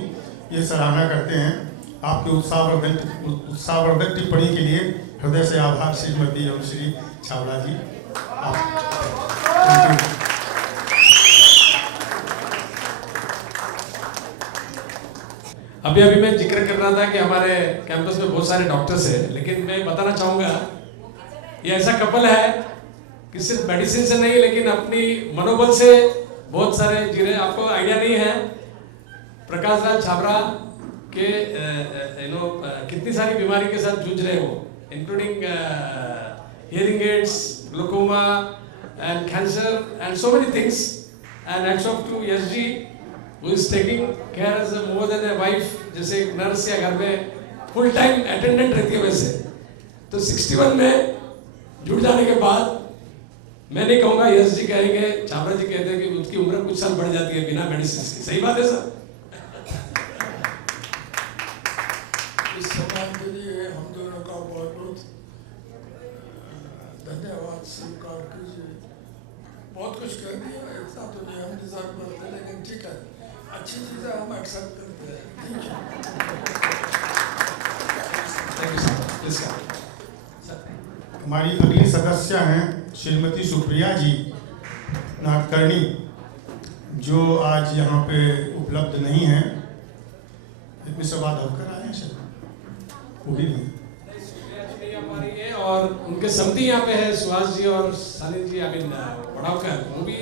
ये सराहना करते हैं। आपके उत्साहवर्धक टिप्पणी के लिए हृदय से आभार श्रीमती एवं श्री छाबड़ा जी। अभी मैं जिक्र कर रहा था कि हमारे कैंपस में बहुत सारे डॉक्टर्स हैं, लेकिन मैं बताना चाहूँगा ये ऐसा कपल है कि सिर्फ मेडिसिन से नहीं लेकिन अपनी मनोबल से बहुत सारे जी रहे। आपको आइडिया नहीं है प्रकाश राज छाबड़ा के कितनी सारी बीमारी के साथ जूझ रहे हो, including hearing aids, glaucoma and cancer and so many things. And hats off to yes ji who is taking care as a more than a wife, जैसे एक नर्स या घर में फुल टाइम अटेंडेंट रहती है वैसे। तो 61 में जुड़ जाने के बाद मैं नहीं कहूँगा, यस जी कहेंगे, छाबड़ा जी कहते हैं कि उसकी उम्र कुछ साल बढ़ जाती है बिना मेडिसिन की। सही बात है सर? इस सम्मान के लिए हम दोनों का बहुत बहुत धन्यवाद स्वीकार कीजिए। बहुत कुछ कर दिया, इतना तो नहीं हम डिजर्व करते, लेकिन ठीक है, अच्छी चीज़ें हम एक्सेप्ट करते हैं। हमारी अगली सदस्य हैं श्रीमती सुप्रिया जी नाटकर्णी, जो आज यहाँ पे उपलब्ध नहीं हैं। इतनी सब बात होकर आए हैं सर, वो भी नहीं। नहीं आ पा रही है और उनके समिति यहाँ पे है, सुहास जी और सानिल जी, आई मीन पढ़ावकर, वो भी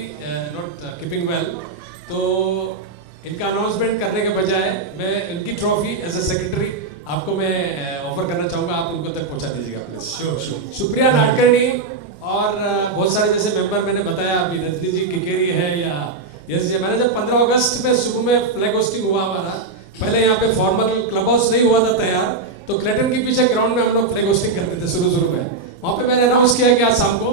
नॉट कीपिंग वेल। तो इनका अनाउंसमेंट करने के बजाय मैं इनकी ट्रॉफी एज ए सेक्रेटरी आपको मैं ऑफर करना चाहूँगा, आप उनको तक पहुँचा दीजिएगा प्लीज। श्योर। सुप्रिया नाडकर्णी और बहुत सारे जैसे मेंबर मैंने बताया, अभी रजनी जी किकेरी है या यस जी। मैंने जब 15 अगस्त में सुबह में फ्लैग होस्टिंग हुआ हमारा, पहले यहाँ पे फॉर्मल क्लब हाउस नहीं हुआ था तैयार, तो क्लेटन के पीछे ग्राउंड में हम लोग फ्लैग होस्टिंग करते थे शुरू में। वहाँ पे मैंने अनाउंस किया कि आज शाम को,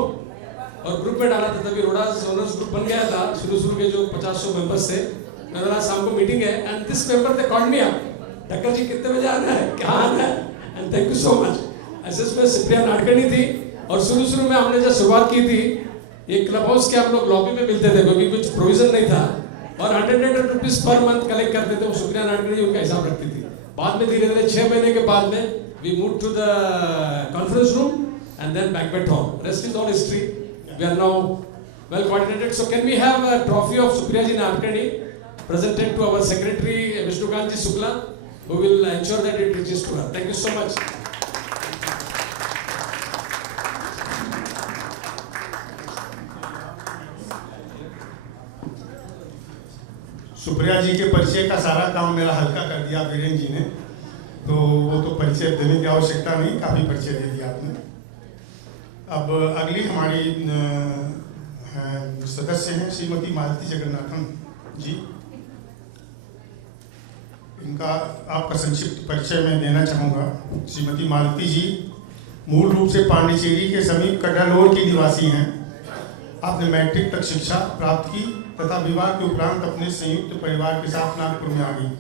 और ग्रुप में डाला था, तभी रोडास ओनर्स ग्रुप बन गया था शुरू के जो 50-100 मेंबर्स थे। मैंने बोला शाम को मीटिंग है, and this member they called me up, Dhakkar ji कितने बजे आना है, क्या आना है, and thank you so much. ऐसे में सुप्रिया नाडकर्णी थी, और शुरू में हमने जब शुरुआत की थी, ये क्लब हाउस के हम लोग लॉबी में मिलते थे क्योंकि कुछ प्रोविजन नहीं था, और 100 रुपीज पर मंथ कलेक्ट करते थे। वो सुप्रिया नाडकर्णी उनका हिसाब रखती थी। बाद में धीरे धीरे 6 महीने के बाद में we move to the conference room and then banquet hall. Rest is all history. We are now well coordinated. So can we have a trophy of Supriya ji Nadkarni presented to our secretary Vishnukant ji Shukla, who will ensure that it reaches to her. Thank you so much. Supriya ji के परिचय का सारा काम मेरा हल्का कर दिया वीरेन जी ने, तो वो तो परिचय देने की आवश्यकता नहीं, काफ़ी परिचय दे दिया आपने। अब अगली हमारी सदस्य हैं श्रीमती मालती जगन्नाथन जी। इनका आपका संक्षिप्त परिचय मैं देना चाहूँगा। श्रीमती मालती जी मूल रूप से पांडिचेरी के समीप कडालोर की निवासी हैं। आपने मैट्रिक तक शिक्षा प्राप्त की तथा विवाह के उपरांत अपने संयुक्त परिवार के साथ नागपुर में आ गई।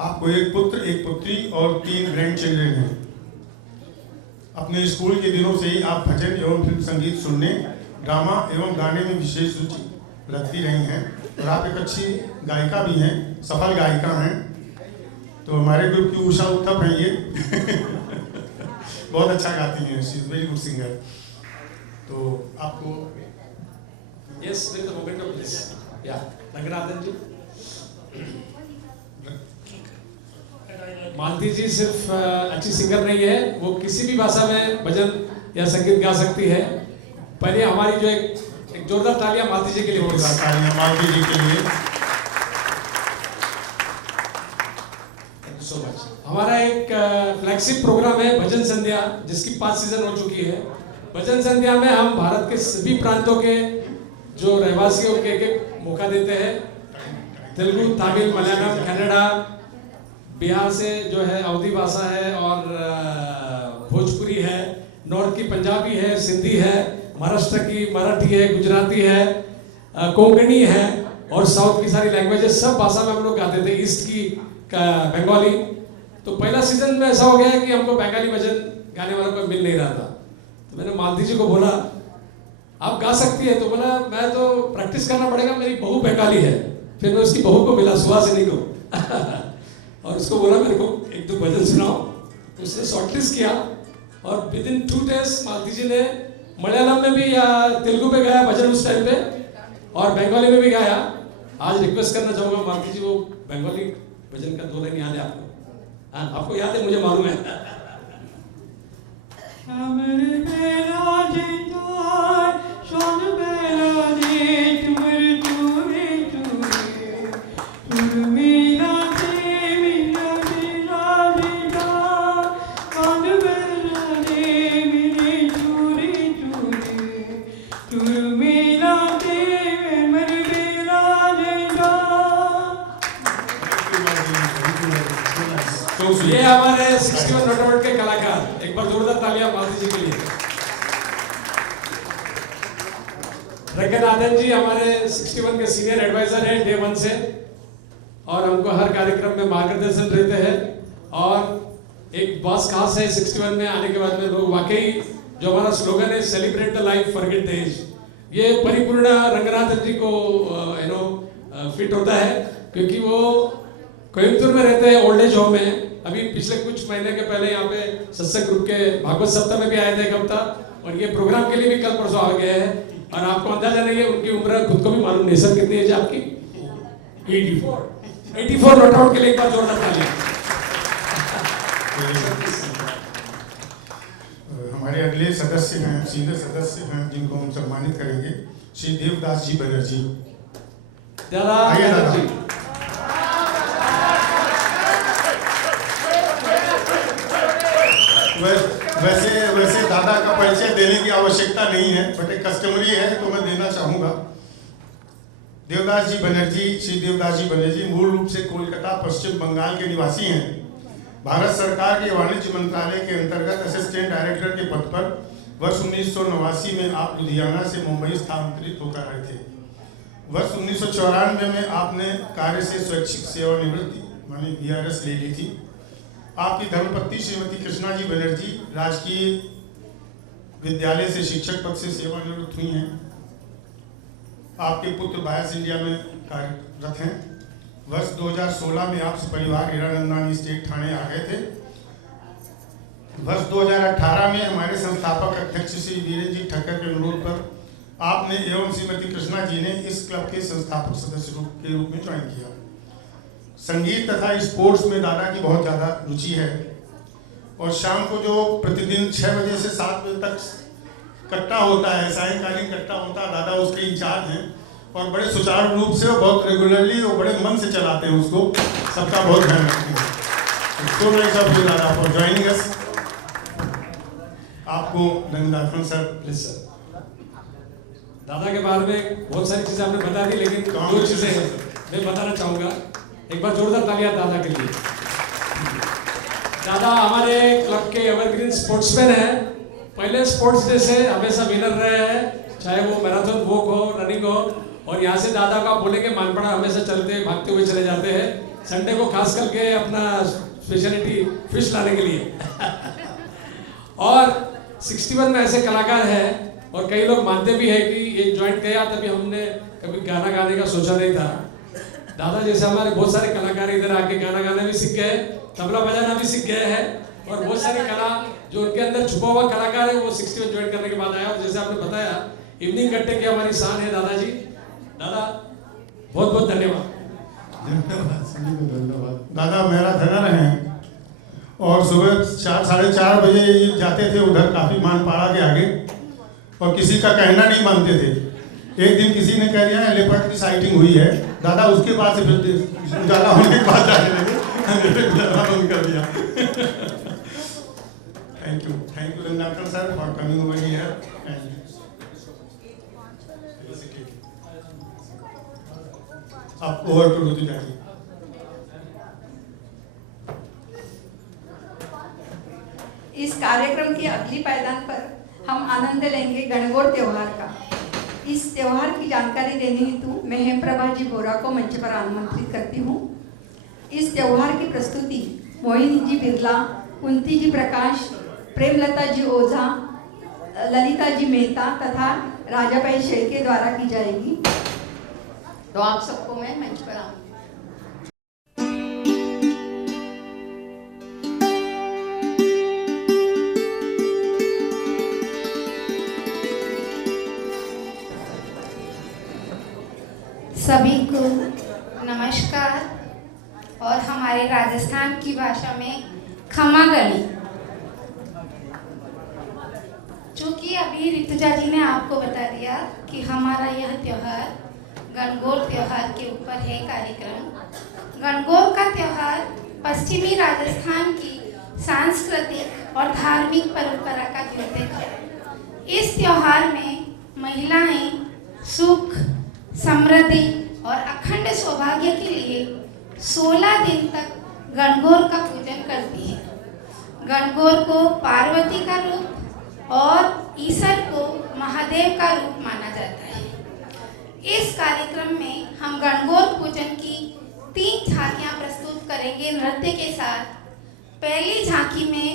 आपको एक पुत्र, एक पुत्री और 3 ग्रैंड चिल्ड्रन हैं। अपने स्कूल के दिनों से ही आप भजन एवं फिल्म संगीत सुनने, ड्रामा एवं गाने में विशेष रुचि रखती रही हैं, और आप एक अच्छी गायिका भी हैं, सफल गायिका हैं। तो हमारे ग्रुप की उषा उत्थप हैं ये बहुत अच्छा गाती हैं, she is very good singer. तो आपको yes with the moment of this या रंगनाथन जी। मालती जी सिर्फ अच्छी सिंगर नहीं है, वो किसी भी भाषा में भजन या संगीत गा सकती है। पहले हमारी जो एक जोरदार तालियां मालती जी के लिए। जोरदार तालियां मालती जी के लिए। So much. हमारा एक फ्लैगशिप प्रोग्राम है भजन संध्या, जिसकी 5 सीजन हो चुकी है। भजन संध्या में हम भारत के सभी प्रांतों के जो रहवासी उनके एक मौका देते हैं। तेलुगु, तमिल, मलयालम, कन्नड़ा, बिहार से जो है अवधी भाषा है, और भोजपुरी है, नॉर्थ की पंजाबी है, सिंधी है, महाराष्ट्र की मराठी है, गुजराती है, कोंकणी है, और साउथ की सारी लैंग्वेजेस, सब भाषा में हम लोग गाते थे। ईस्ट की बंगाली। तो पहला सीजन में ऐसा हो गया कि हमको बंगाली भजन गाने वाला कोई मिल नहीं रहा था। तो मैंने मालती जी को बोला आप गा सकती है, तो बोला मैं तो प्रैक्टिस करना पड़ेगा, मेरी बहू बंगाली है। फिर मैं उसकी बहू को मिला, सुहासिनी को और उसको बोला मेरे को 1-2 भजन सुनाओ। उसने शॉर्टलिस्ट किया, और विद इन 2 days मालती जी ने मलयालम में भी या तेलुगु में गाया भजन उस टाइम पे, और बंगाली में भी गाया। आज रिक्वेस्ट करना चाहूँगा मालती जी, वो बंगाली भजन का 2 लाइन याद है आपको? हाँ, आपको याद है, मुझे मालूम है। ये हमारे 61 नोटवर्ड के कलाकार, एक बार जोरदार तालियां मालती जी के लिए। रंगनाथन जी हमारे 61 के सीनियर एडवाइजर हैं डे 1 से, और हमको हर कार्यक्रम में मार्गदर्शन रहते हैं। और एक बॉस खास है 61 में आने के बाद में लोग वाकई, जो हमारा स्लोगन है celebrate the life forget the age, ये परिपूर्ण रंगनाथन जी को फिट होता है, क्योंकि वो कोयम्बतूर में रहते हैं, ओल्ड एज होम में। अभी पिछले कुछ महीने के पहले यहाँ पे सत्संग ग्रुप के भागवत सप्ताह में भी आए थे एक हफ्ता, और ये प्रोग्राम के लिए भी कल परसों आ गए हैं। और आपको अंदाजा नहीं है उनकी उम्र, खुद को भी मालूम नहीं। सर कितनी एज है आपकी? 84 नोट आउट के लिए एक बार जोरदार तालियां। अगले सदस्य हैं, सीनियर सदस्य हैं, जिनको हम सम्मानित करेंगे, श्री देवदास जी बनर्जी। आइए दादा जी। वैसे दादा का परिचय देने की आवश्यकता नहीं है, बट एक कस्टमरी है तो मैं देना चाहूँगा। देवदास जी बनर्जी, श्री देवदास जी बनर्जी मूल रूप से कोलकाता पश्चिम बंगाल के निवासी हैं। भारत सरकार के वाणिज्य मंत्रालय के अंतर्गत असिस्टेंट डायरेक्टर के पद पर वर्ष 1989 में आप लुधियाना से मुंबई स्थानांतरित होकर आए थे। वर्ष 1994 में आपने कार्य से स्वैच्छिक सेवानिवृत्ति मानी VRS ले ली थी। आपकी धर्मपत्नी श्रीमती कृष्णा जी बनर्जी राजकीय विद्यालय से शिक्षक पद से सेवानिवृत्त हुई हैं। आपके पुत्र बायस इंडिया में कार्यरत हैं। वर्ष 2016 में आप परिवार हीरानंदानी स्टेट थाने आ गए थे। वर्ष 2018 में हमारे संस्थापक अध्यक्ष श्री वीरेंद्र जी ठक्कर के अनुरोध पर आपने एवं श्रीमती कृष्णा जी ने इस क्लब के संस्थापक सदस्य के रूप में ज्वाइन किया। संगीत तथा स्पोर्ट्स में दादा की बहुत ज़्यादा रुचि है और शाम को जो प्रतिदिन 6 बजे से 7 बजे तक कट्टा होता है, सायंकालीन कट्टा होता है, दादा उसके इंचार्ज हैं और बड़े सुचारू रूप से और बहुत रेगुलरली और बड़े मन से चलाते हैं उसको। सबका बहुत ध्यान रखते हैं। सो नाइस ऑफ यू दादा फॉर जॉइनिंग अस। आपको धन्यवाद सर। Please sir. दादा के बारे में बहुत सारी चीजें आपने बता दी, लेकिन 2 चीजें मैं बताना चाहूँगा। एक बार जोरदार तालियां दादा के लिए। दादा हमारे क्लब के एवरग्रीन स्पोर्ट्समैन हैं। पहले स्पोर्ट्स डे से हमेशा विनर रहे हैं, चाहे वो मैराथन वॉक हो, रनिंग हो। और यहाँ से दादा का बोले के मानपड़ा हमेशा चलते भागते हुए चले जाते हैं, संडे को खास करके अपना स्पेशलिटी फिश लाने के लिए। और 61 में ऐसे कलाकार हैं और कई लोग मानते भी हैं कि ये ज्वाइन किया तभी हमने कभी गाना गाने का सोचा नहीं था। दादा जैसे हमारे बहुत सारे कलाकार इधर आके गाना गाना भी सीख गए, तबला बजाना भी सीख गए हैं और बहुत सारी कला जो उनके अंदर छुपा हुआ कलाकार है वो 61 ज्वाइन करने के बाद आया। और जैसे आपने बताया इवनिंग कट्टे की हमारी शान है दादाजी। दादा बहुत बहुत धन्यवाद। धन्यवाद दादा। मेरा धनर हैं और सुबह 4 साढ़े 4 बजे जाते थे उधर काफ़ी मानपाड़ा के आगे और किसी का कहना नहीं मानते थे। एक दिन किसी ने कह दिया एलिफेंट की साइटिंग हुई है, दादा उसके बाद से फिर उजाला होने के बाद जाने लगे, बंद कर दिया। Thank you Ranganathan sir for coming over here and आप ओवर टू ऋतुजा जी। इस कार्यक्रम की अगली पायदान पर हम आनंद लेंगे गणगौर त्योहार का। इस त्योहार की जानकारी देने हेतु मैं हेमप्रभा जी बोरा को मंच पर आमंत्रित करती हूँ। इस त्योहार की प्रस्तुति मोहिनी जी बिरला, कुंती जी प्रकाश, प्रेमलता जी ओझा, ललिता जी मेहता तथा राजाबाई शेड़के द्वारा की जाएगी। तो आप सबको मैं मंच पर आऊँ। सभी को नमस्कार और हमारे राजस्थान की भाषा में खमागणी। चूँकि अभी ऋतुजा जी ने आपको बता दिया कि हमारा यह त्यौहार गणगौर त्यौहार के ऊपर है कार्यक्रम। गणगौर का त्यौहार पश्चिमी राजस्थान की सांस्कृतिक और धार्मिक परंपरा का द्योतक है। इस त्यौहार में महिलाएं सुख, समृद्धि और अखंड सौभाग्य के लिए 16 दिन तक गणगौर का पूजन करती है। गणगौर को पार्वती का रूप और ईश्वर को महादेव का रूप माना जाता है। इस कार्यक्रम में हम गणगौर पूजन की 3 झांकियां प्रस्तुत करेंगे नृत्य के साथ। पहली झांकी में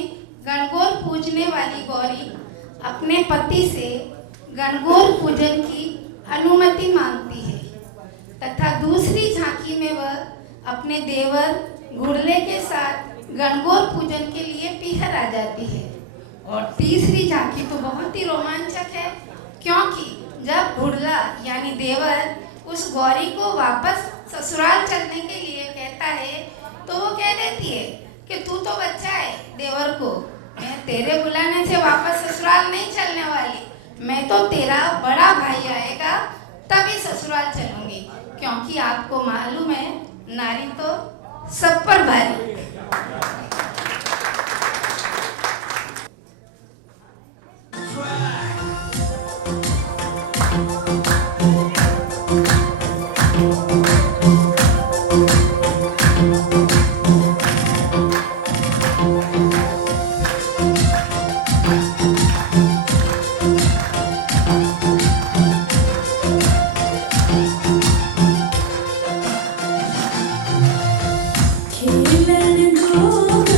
गणगौर पूजने वाली गौरी अपने पति से गणगौर पूजन की अनुमति मांगती है तथा दूसरी झांकी में वह अपने देवर घुड़ले के साथ गणगौर पूजन के लिए पीहर आ जाती है। और तीसरी झांकी तो बहुत ही रोमांचक है, क्योंकि जब घुड़ला यानी देवर उस गौरी को वापस ससुराल चलने के लिए कहता है तो वो कह देती है कि तू तो बच्चा है देवर को, मैं तेरे बुलाने से वापस ससुराल नहीं चलने वाली। मैं तो तेरा बड़ा भाई आएगा तभी ससुराल चलूंगी, क्योंकि आपको मालूम है नारी तो सब पर भारी। खेलन दो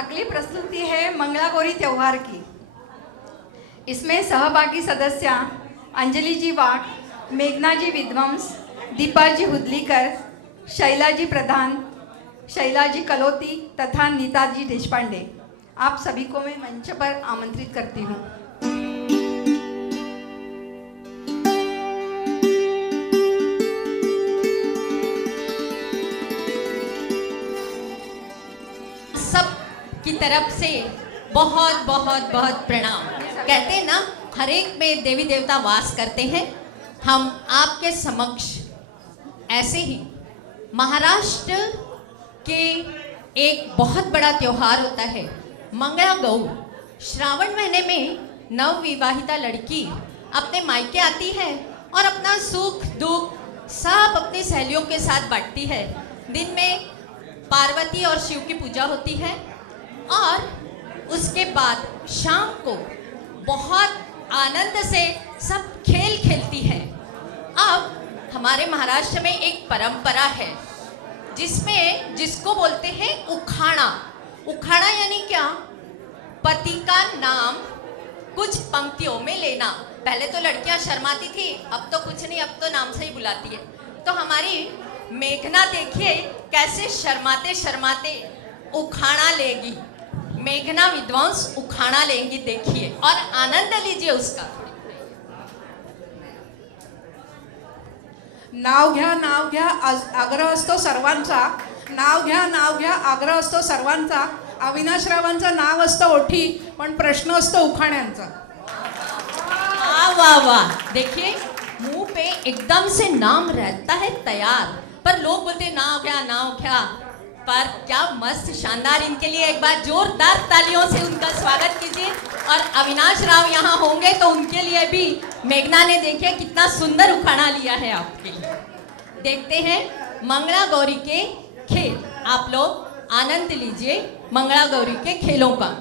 अगली प्रस्तुति है मंगला गौरी त्योहार की। इसमें सहभागी सदस्य अंजलि जी वाघ, मेघना जी विद्वंस, दीपा जी हुदलीकर, शैला जी प्रधान, शैला जी कलोती तथा नीता जी देशपांडे। आप सभी को मैं मंच पर आमंत्रित करती हूँ। सब की तरफ से बहुत बहुत बहुत प्रणाम। कहते हैं ना, हर एक में देवी देवता वास करते हैं। हम आपके समक्ष ऐसे ही महाराष्ट्र के एक बहुत बड़ा त्योहार होता है मंगला गौर। श्रावण महीने में नवविवाहिता लड़की अपने मायके आती है और अपना सुख दुख सब अपनी सहेलियों के साथ बांटती है। दिन में पार्वती और शिव की पूजा होती है और उसके बाद शाम को बहुत आनंद से सब खेल खेलती है। अब हमारे महाराष्ट्र में एक परंपरा है जिसको बोलते हैं उखाड़ा। उखाड़ा यानी क्या? पति का नाम कुछ पंक्तियों में लेना। पहले तो लड़कियां शर्माती थी, अब तो कुछ नहीं, अब तो नाम से ही बुलाती है। तो हमारी मेघना देखिए कैसे शर्माते शर्माते उखाड़ा लेगी। मेघना विद्वांस उखाड़ा लेंगी, देखिए और आनंद लीजिए उसका। नाव घ्या आग्रह असतो सर्वांचा। नाव घ्या आग्रह असतो सर्वांचा। अविनाशरावांचं नाव असतं ओठी, पण प्रश्न असतो उखाण्यांचा। वाह वाह वाह, देखिए मुंह पे एकदम से नाम रहता है तैयार, पर लोग बोलते नाव क्या। पर क्या मस्त शानदार, इनके लिए एक बार जोरदार तालियों से उनका स्वागत कीजिए। और अविनाश राव यहाँ होंगे तो उनके लिए भी मेघना ने देखिए कितना सुंदर उखाड़ा लिया है आपके लिए। देखते हैं मंगला गौरी के खेल। आप लोग आनंद लीजिए मंगला गौरी के खेलों का।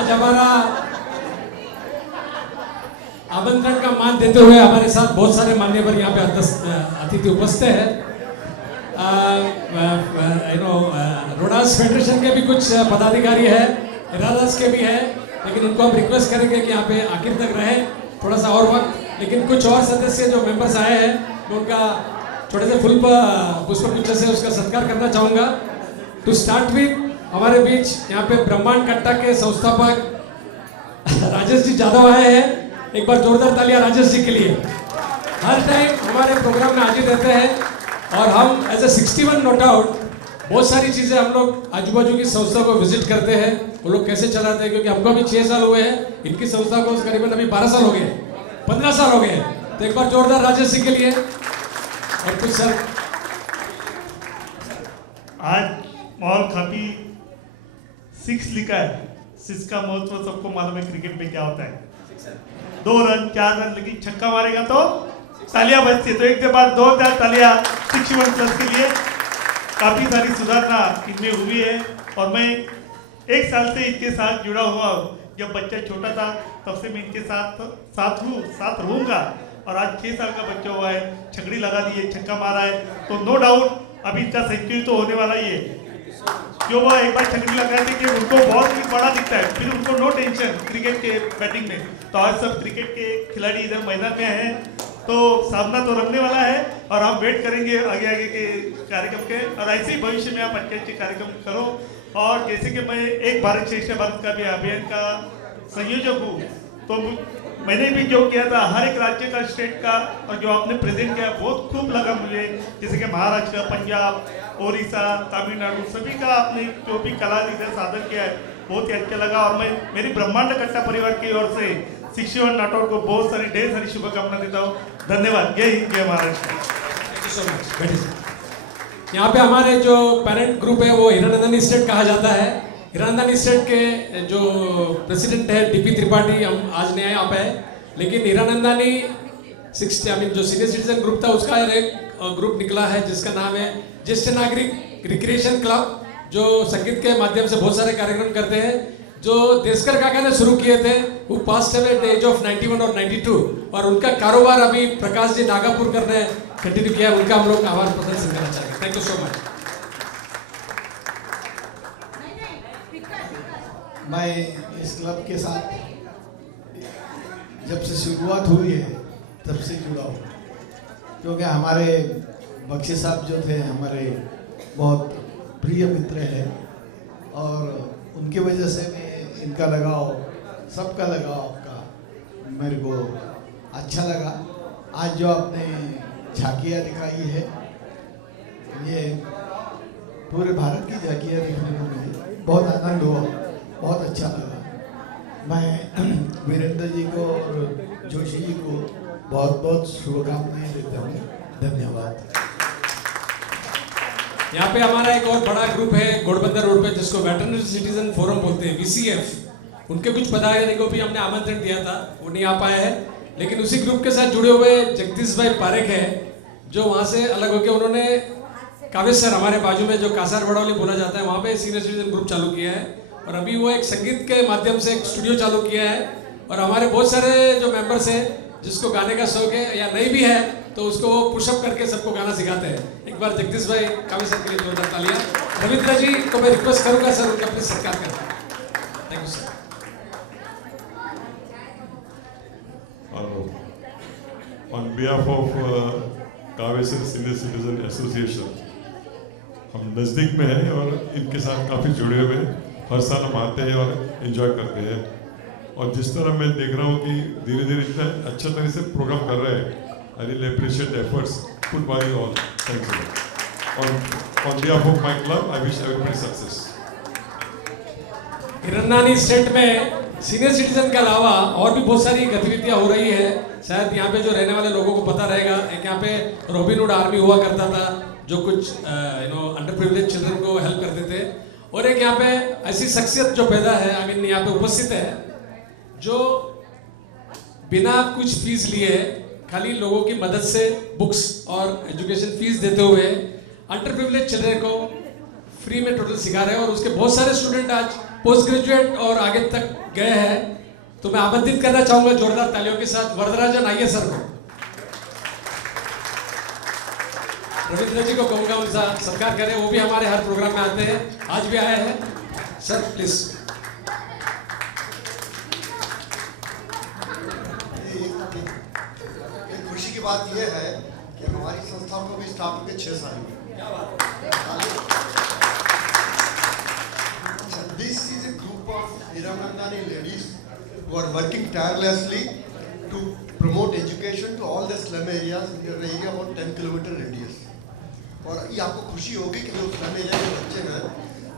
आज हमारा आमंत्रण का मान देते हुए हमारे साथ बहुत सारे मान्यवर यहाँ पे अतिथि उपस्थित हैं। रोडास फेडरेशन के भी कुछ पदाधिकारी है, इरादास के भी है, लेकिन उनको हम रिक्वेस्ट करेंगे कि यहाँ पे आखिर तक रहे थोड़ा सा और वक्त। लेकिन कुछ और सदस्य जो मेंबर्स आए हैं मैं उनका छोटे से फूल पुष्प गुच्छ से उसका सत्कार करना चाहूँगा। टू स्टार्ट विथ हमारे बीच यहाँ पे ब्रह्मांड कट्टा के संस्थापक राजेश जी यादव आए हैं। एक बार जोरदार तालियां राजेश जी के लिए। हर टाइम हमारे प्रोग्राम में हाजिर रहते हैं और हम एज ए 61 नोट आउट बहुत सारी चीज़ें हम लोग आजू बाजू की संस्था को विजिट करते हैं, वो लोग कैसे चलाते हैं, क्योंकि हमको अभी 6 साल हुए हैं, इनकी संस्था को करीबन अभी 12 साल हो गए, 15 साल हो गए। तो एक बार जोरदार राजेश जी के लिए। और कुछ सर, आज माहौल काफी 6 लिखा है। 6 का महत्व सबको मालूम है क्रिकेट में क्या होता है। 2 रन 4 रन लेकिन छक्का मारेगा तो तालियां बजती है। तो एक के बाद 2 तालियां 61 प्लस के लिए। काफी सारी सुधारना इनमें हुई है और मैं 1 साल से इनके साथ जुड़ा हुआ हूँ। जब बच्चा छोटा था तब से मैं इनके साथ रहूँगा और आज 6 साल का बच्चा हुआ है, छकड़ी लगा दी है, छक्का मारा है, तो नो डाउट अभी इनका सेंचुरी तो होने वाला ही है। जो वो एक बार छकड़ी लगाए थे कि उनको बहुत ही बड़ा दिखता है, फिर उनको नो टेंशन क्रिकेट के बैटिंग में। तो आज सब क्रिकेट के खिलाड़ी इधर मैदान में हैं, तो सामना तो रखने वाला है और हम वेट करेंगे आगे आगे के कार्यक्रम के। और ऐसे ही भविष्य में आप अच्छे अच्छे कार्यक्रम करो। और जैसे कि मैं एक भारत श्रेष्ठ भारत का भी अभियान का संयोजक हूँ, तो मैंने भी जो किया था हर एक राज्य का, स्टेट का, और जो आपने प्रेजेंट किया बहुत खूब लगा मुझे। जैसे कि महाराष्ट्र, पंजाब, ओडिशा, तमिलनाडु, सभी का आपने जो भी कला इधर सादर किया है बहुत ही अच्छा लगा। और मैं मेरी ब्रह्मांड कट्टा परिवार की ओर से 61 नॉट आउट को बहुत सारी ढेर सारी शुभकामनाएं देता हूँ। धन्यवाद। जय हिंद, जय Maharashtra. Thank you so much. यहाँ पे हमारे जो पेरेंट ग्रुप है वो हीरानंदन स्टेट कहा जाता है। हीरानंदन स्टेट के जो प्रेसिडेंट है डीपी त्रिपाठी, हम आज नए यहाँ पे है, लेकिन हीरानंदानी 60 जो सीनियर सिटीजन ग्रुप था उसका एक ग्रुप निकला है जिसका नाम है ज्येष्ठ नागरिक रिक्रिएशन क्लब, जो संगीत के माध्यम से बहुत सारे कार्यक्रम करते हैं, जो देशकर काका ने शुरू किए थे। वो passed away at the age of 91 और 92, और उनका कारोबार अभी प्रकाश जी नागापुर करने कंटिन्यू किया। उनका हम लोग आभार प्रदर्शन करना चाहेंगे। Thank you so much. मैं इस क्लब के साथ जब से शुरुआत हुई है तब से जुड़ा हूँ, क्योंकि हमारे बख्शी साहब जो थे हमारे बहुत प्रिय मित्र हैं और उनकी वजह से मैं इनका लगाव, सबका लगाव आपका मेरे को अच्छा लगा। आज जो आपने झांकियाँ दिखाई है, ये पूरे भारत की झांकियाँ देखने को मिली, बहुत आनंद हुआ, बहुत अच्छा लगा। मैं वीरेंद्र जी को और जोशी जी को बहुत बहुत शुभकामनाएं देता हूँ। धन्यवाद। यहाँ पे हमारा एक और बड़ा ग्रुप है घोड़बंदर रोड पे, जिसको वेटरनरी सिटीजन फोरम बोलते हैं, VCF। उनके कुछ पदाधिकारी को भी हमने आमंत्रण दिया था, वो नहीं आ पाए हैं, लेकिन उसी ग्रुप के साथ जुड़े हुए जगदीश भाई पारेख है, जो वहाँ से अलग होकर उन्होंने कावेश्वर हमारे बाजू में जो कासार बड़ौली बोला जाता है वहाँ पे सीनियर सिटीजन ग्रुप चालू किया है, और अभी वो एक संगीत के माध्यम से एक स्टूडियो चालू किया है। और हमारे बहुत सारे जो मेंबर्स हैं जिसको गाने का शौक है या नहीं भी है तो उसको वो पुशअप करके सबको गाना सिखाते हैं। एक बार जगदीश भाई कावेश्वर के लिए जोरदार तालियां। रविंद्र जी को मैं रिक्वेस्ट करूंगा सर उनका प्लीज सत्कार करें। Thank you sir. On behalf of Kaveshwar senior citizen association, हम नज़दीक में हैं और इनके साथ काफ़ी जुड़े हुए हैं। हर साल हम आते हैं और एंजॉय करते हैं, और जिस तरह मैं देख रहा हूँ कि धीरे धीरे इतना अच्छा तरह से प्रोग्राम कर रहे हैं, I really appreciate efforts put by you all. Thank you. On behalf of my club I wish everybody success. Hirnani state में सीनियर सिटीजन के अलावा और भी बहुत सारी गतिविधियां हो रही है। शायद यहाँ पे जो रहने वाले लोगों को पता रहेगा, एक यहाँ पे रॉबिनहुड आर्मी हुआ करता था जो कुछ अंडर प्रिविलेज चिल्ड्रन को हेल्प करते थे, और एक यहाँ पे ऐसी शख्सियत जो पैदा है, आई मीन यहाँ पे उपस्थित है, जो बिना कुछ फीस लिए खाली लोगों की मदद से बुक्स और एजुकेशन फीस देते हुए अंडर प्रिविलेज चिल्ड्रन को फ्री में टोटल सिखा रहे हैं और उसके बहुत सारे स्टूडेंट आज पोस्ट ग्रेजुएट और आगे तक गए हैं। तो मैं आमंत्रित करना चाहूंगा जोरदार तालियों के साथ वरदराजन आइए सर को। रविंद्र जी को कहूंगा उनका सत्कार करें, वो भी हमारे हर प्रोग्राम में आते हैं, आज भी आए हैं। Sir please. खुशी की बात यह है कि हमारी संस्था को भी स्थापित के 6 साल हुए। This is a group of Hiranandani ladies who are working tirelessly to promote education to all the slum areas in the area about 10 kilometer radius. और ये आपको खुशी होगी कि जो स्लम एरिया के बच्चे हैं,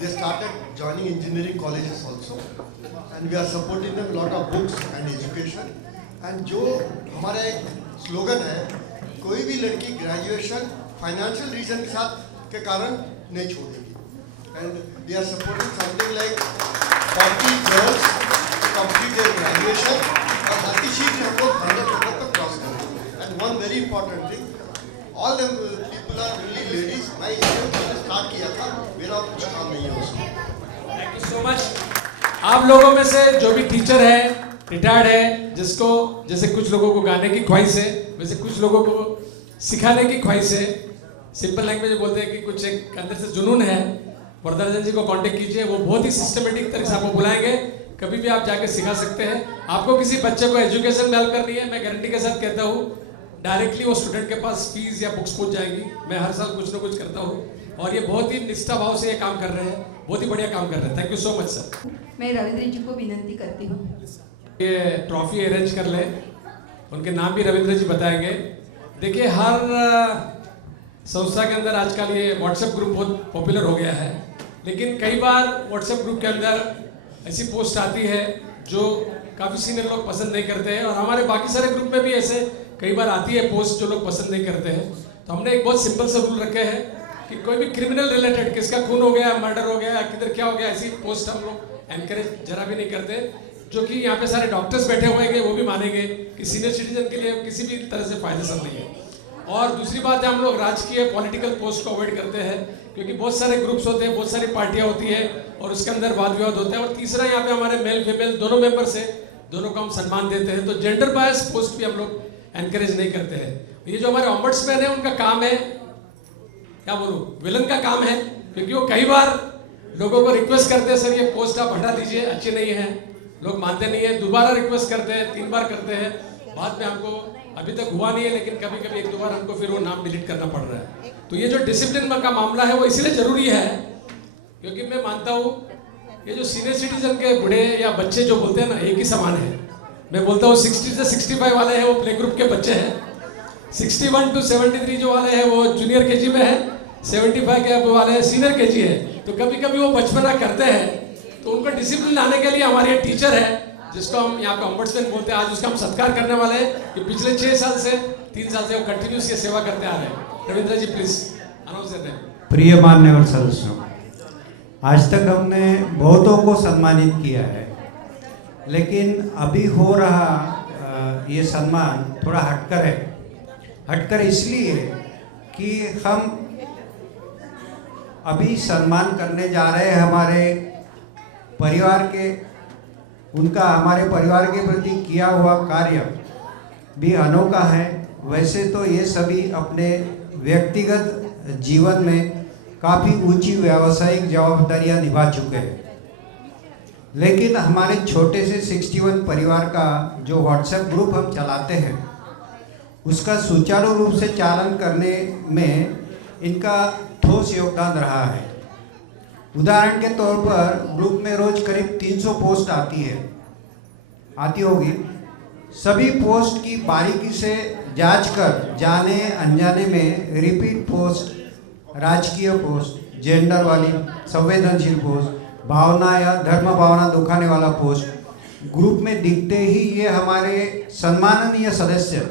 they started joining engineering colleges also, and we are supporting them lot of books and education. And जो हमारा एक स्लोगन है, कोई भी लड़की ग्रेजुएशन फाइनेंशियल रीजन के साथ के कारण नहीं छोड़ेगी। And we are supporting something like 40 girls to complete their graduation और हाथी शीट में हम लोग 100 तक क्रॉस करें। And one very important thing, all the people are really ladies। मैं इसमें स्टार्ट किया था, मेरा कुछ काम नहीं है उसमें। Thank you so much. आप लोगों में से जो भी टीचर है, रिटायर्ड है, जिसको जैसे कुछ लोगों को गाने की ख्वाहिश है, वैसे कुछ लोगों को सिखाने की ख्वाहिश है, सिंपल लैंग्वेज में बोलते हैं कि कुछ एक अंदर से जुनून है, वरदराजन जी को कांटेक्ट कीजिए, वो बहुत ही सिस्टमेटिक तरीके से आपको बुलाएंगे, कभी भी आप जाके सिखा सकते हैं। आपको किसी बच्चे को एजुकेशन में हेल्प करनी है, मैं गारंटी के साथ कहता हूँ डायरेक्टली वो स्टूडेंट के पास फीस या बुक्स पहुंच जाएगी। मैं हर साल कुछ ना कुछ करता हूँ और ये बहुत ही निष्ठा भाव से ये काम कर रहे हैं, बहुत ही बढ़िया काम कर रहे हैं। Thank you so much sir. मैं रविंद्र जी को विनंती करती हूँ ये ट्रॉफी अरेंज कर ले, उनके नाम भी रविंद्र जी बताएंगे। देखिए हर संस्था के अंदर आजकल ये व्हाट्सएप ग्रुप बहुत पॉपुलर हो गया है, लेकिन कई बार व्हाट्सएप ग्रुप के अंदर ऐसी पोस्ट आती है जो काफ़ी सीनियर लोग पसंद नहीं करते हैं और हमारे बाकी सारे ग्रुप में भी ऐसे कई बार आती है पोस्ट जो लोग पसंद नहीं करते हैं। तो हमने एक बहुत सिंपल सा रूल रखे हैं कि कोई भी क्रिमिनल रिलेटेड, किसका खून हो गया, मर्डर हो गया, किधर क्या हो गया, ऐसी पोस्ट हम लोग एनकरेज जरा भी नहीं करते। जो कि यहाँ पे सारे डॉक्टर्स बैठे हुए हैं वो भी मानेंगे कि सीनियर सिटीजन के लिए किसी भी तरह से फायदेमंद नहीं है। और दूसरी बात है, हम लोग राजकीय पॉलिटिकल पोस्ट को अवॉइड करते हैं क्योंकि बहुत सारे ग्रुप्स होते हैं, बहुत सारी पार्टियां होती है और उसके अंदर वाद विवाद होता है। और तीसरा यहाँ पे हमारे मेल फीमेल दोनों मेंबर्स हैं, दोनों को हम सम्मान देते हैं, तो जेंडर बायस पोस्ट भी हम लोग एनकरेज नहीं करते हैं। ये जो हमारे ऑम्बड्समैन है उनका काम है, क्या बोलूँ, विलन का काम है, क्योंकि वो कई बार लोगों को रिक्वेस्ट करते हैं सर ये पोस्ट आप हटा दीजिए, अच्छी नहीं है, लोग मानते नहीं है, दोबारा रिक्वेस्ट करते हैं, 3 बार करते हैं, बाद में हमको अभी तक हुआ नहीं है लेकिन कभी कभी 1-2 बार हमको फिर वो नाम डिलीट करना पड़ रहा है। तो ये जो डिसिप्लिन का मामला है वो इसलिए जरूरी है क्योंकि मैं मानता हूँ ये जो सीनियर सिटीजन के बूढ़े या बच्चे जो बोलते हैं ना, एक ही समान है। मैं बोलता हूँ 60 से 65 वाले हैं वो प्ले ग्रुप के बच्चे हैं, 61 to 73 जो वाले हैं वो जूनियर केजी में है, 75 के वाले हैं सीनियर केजी है। तो कभी कभी वो बचपना करते हैं, तो उनको डिसिप्लिन लाने के लिए हमारे टीचर है जिसको हम यहाँ पे ऑम्बड्समैन बोलते हैं, आज उसका हम सत्कार करने वाले हैं कि पिछले 6 साल से 3 साल से वो कंटिन्यूस ये सेवा करते आ रहे हैं। रविंद्र जी प्लीज अनाउंस करते हैं। प्रिय मान्यवर सदस्यों, आज तक हमने बहुतों को सम्मानित किया है, लेकिन अभी हो रहा ये सम्मान थोड़ा हटकर है। हटकर इसलिए कि हम अभी सम्मान करने जा रहे हैं हमारे परिवार के, उनका हमारे परिवार के प्रति किया हुआ कार्य भी अनोखा है। वैसे तो ये सभी अपने व्यक्तिगत जीवन में काफ़ी ऊंची व्यावसायिक जवाबदारियां निभा चुके हैं, लेकिन हमारे छोटे से 61 परिवार का जो व्हाट्सएप ग्रुप हम चलाते हैं उसका सुचारू रूप से चालन करने में इनका ठोस योगदान रहा है। उदाहरण के तौर पर ग्रुप में रोज करीब 300 पोस्ट आती होगी। सभी पोस्ट की बारीकी से जांच कर जाने अनजाने में रिपीट पोस्ट, राजकीय पोस्ट, जेंडर वाली संवेदनशील पोस्ट, भावना या धर्म भावना दुखाने वाला पोस्ट ग्रुप में दिखते ही ये हमारे सम्माननीय सदस्य,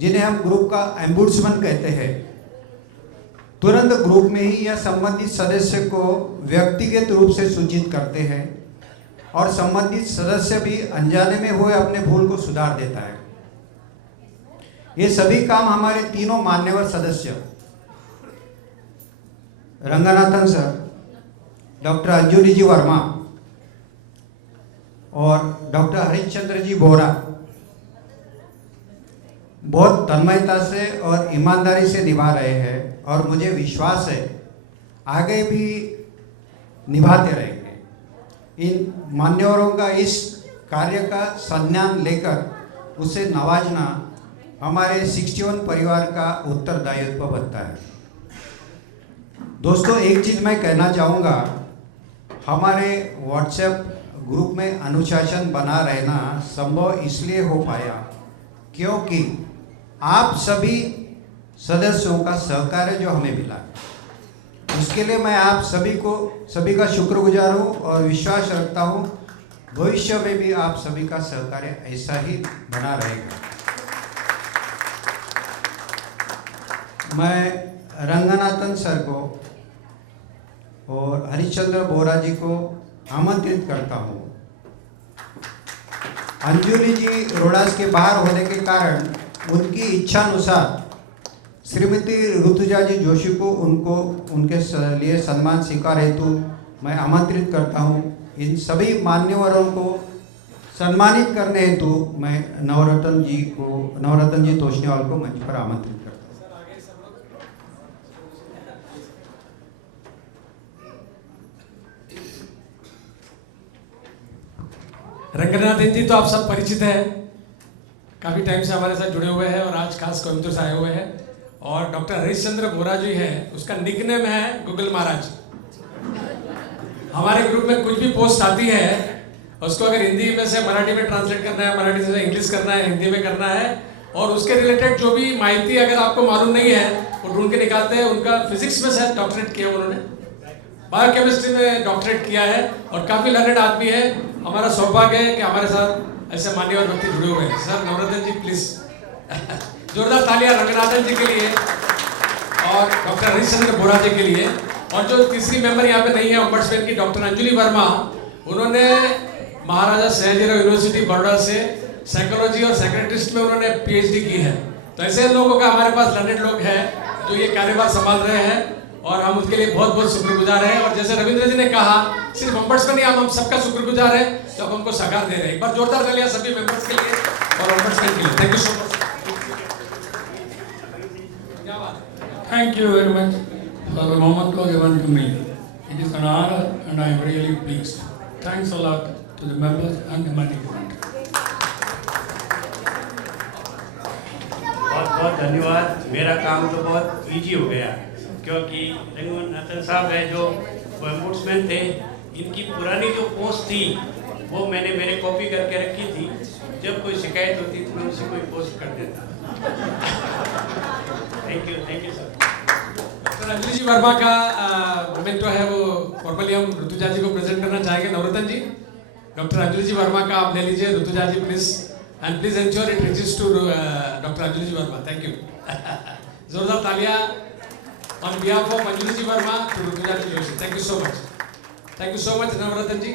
जिन्हें हम ग्रुप का एम्बुड्समैन कहते हैं, तुरंत ग्रुप में ही या संबंधित सदस्य को व्यक्तिगत रूप से सूचित करते हैं और संबंधित सदस्य भी अनजाने में हुए अपने भूल को सुधार देता है। ये सभी काम हमारे तीनों मान्यवर सदस्य रंगनाथन सर, डॉक्टर अंजुली जी वर्मा और डॉक्टर हरिश्चंद्र जी बोरा बहुत तन्मयता से और ईमानदारी से निभा रहे हैं और मुझे विश्वास है आगे भी निभाते रहेंगे। इन मान्यवरों का इस कार्य का संज्ञान लेकर उसे नवाजना हमारे 61 परिवार का उत्तरदायित्व बनता है। दोस्तों, एक चीज़ मैं कहना चाहूँगा, हमारे व्हाट्सएप ग्रुप में अनुशासन बना रहना संभव इसलिए हो पाया क्योंकि आप सभी सदस्यों का सहकार्य जो हमें मिला, उसके लिए मैं आप सभी का शुक्रगुजार हूँ और विश्वास रखता हूँ भविष्य में भी आप सभी का सहकार्य ऐसा ही बना रहेगा। मैं रंगनाथन सर को और हरिश्चंद्र बोरा जी को आमंत्रित करता हूँ। अंजुली जी रोडास के बाहर होने के कारण उनकी इच्छानुसार श्रीमती ऋतुजा जी जोशी को उनके लिए सम्मान स्वीकार हेतु मैं आमंत्रित करता हूँ। इन सभी मान्यवरों को सम्मानित करने हेतु मैं नवरत्न जी तोषनीवाल को मंच पर आमंत्रित करता हूँ। रंगनाथन जी तो आप सब परिचित हैं, काफ़ी टाइम से हमारे साथ जुड़े हुए हैं और आज खास कोयम्बतूर से आए हुए हैं। और डॉक्टर हरिश्चंद्र बोरा जी है, उसका निकनेम है गूगल महाराज। हमारे ग्रुप में कुछ भी पोस्ट आती है उसको अगर हिंदी में से मराठी में ट्रांसलेट करना है, मराठी से इंग्लिश करना है, हिंदी में करना है और उसके रिलेटेड जो भी माहिती अगर आपको मालूम नहीं है वो ढूंढ के निकालते हैं। उनका फिजिक्स में शायद डॉक्टरेट किया उन्होंने, बायोकेमिस्ट्री में डॉक्टरेट किया है और काफ़ी लर्नेड आदमी है। हमारा सौभाग्य है कि हमारे साथ ऐसे मान्यवर व्यक्ति जुड़े हुए हैं। सर नवरत्न जी प्लीज जोरदार तालियां रंगनाथन जी के लिए और डॉक्टर हरिश्चंद्र बोरा जी के लिए। और जो तीसरी मेंबर यहाँ पे नहीं है ओम्बड्समैन की डॉक्टर अंजुली वर्मा, उन्होंने महाराजा सयाजीराव यूनिवर्सिटी बड़ौदा से साइकोलॉजी और साइकेट्रिस्ट में उन्होंने PhD की है। तो ऐसे लोगों का हमारे पास लर्नेड लोग हैं जो ये कार्यभार संभाल रहे हैं और हम उसके लिए बहुत बहुत शुक्रगुजार हैं। और जैसे रविंद्र जी ने कहा, सिर्फ ओम्बड्समैन नहीं, हम सबका शुक्रगुजार हैं जो हमको साकार दे रहे हैं। एक बार जोरदार तालियां सभी मेंबर्स के लिए और ओम्बड्समैन के लिए। Thank you so much. Thank you very much for the moment you given to me. It is an honor and I am really pleased. Thanks a lot to the members and the management. बहुत बहुत धन्यवाद। मेरा काम तो बहुत easy हो गया क्योंकि रंगनाथन साहब है जो ओम्बड्समैन थे, इनकी पुरानी जो पोस्ट थी वो मैंने मेरे कॉपी करके रखी थी। जब कोई शिकायत होती थी मैं उसी को पोस्ट कर देता। Thank you sir. Doctor Anjali ji Verma का मोमेंटो है वो फॉर्मली हम ऋतुजा जी को प्रेजेंट करना चाहेंगे। नवरत्न जी, डॉक्टर अंजलि जी वर्मा का आप ले लीजिए। Rituja ji please and please ensure it reaches to doctor Anjali ji Verma. Thank you. जोरदार तालियां on behalf of Anjali ji Verma to Rituja ji Joshi. Thank you so much. Thank you so much Navratna ji.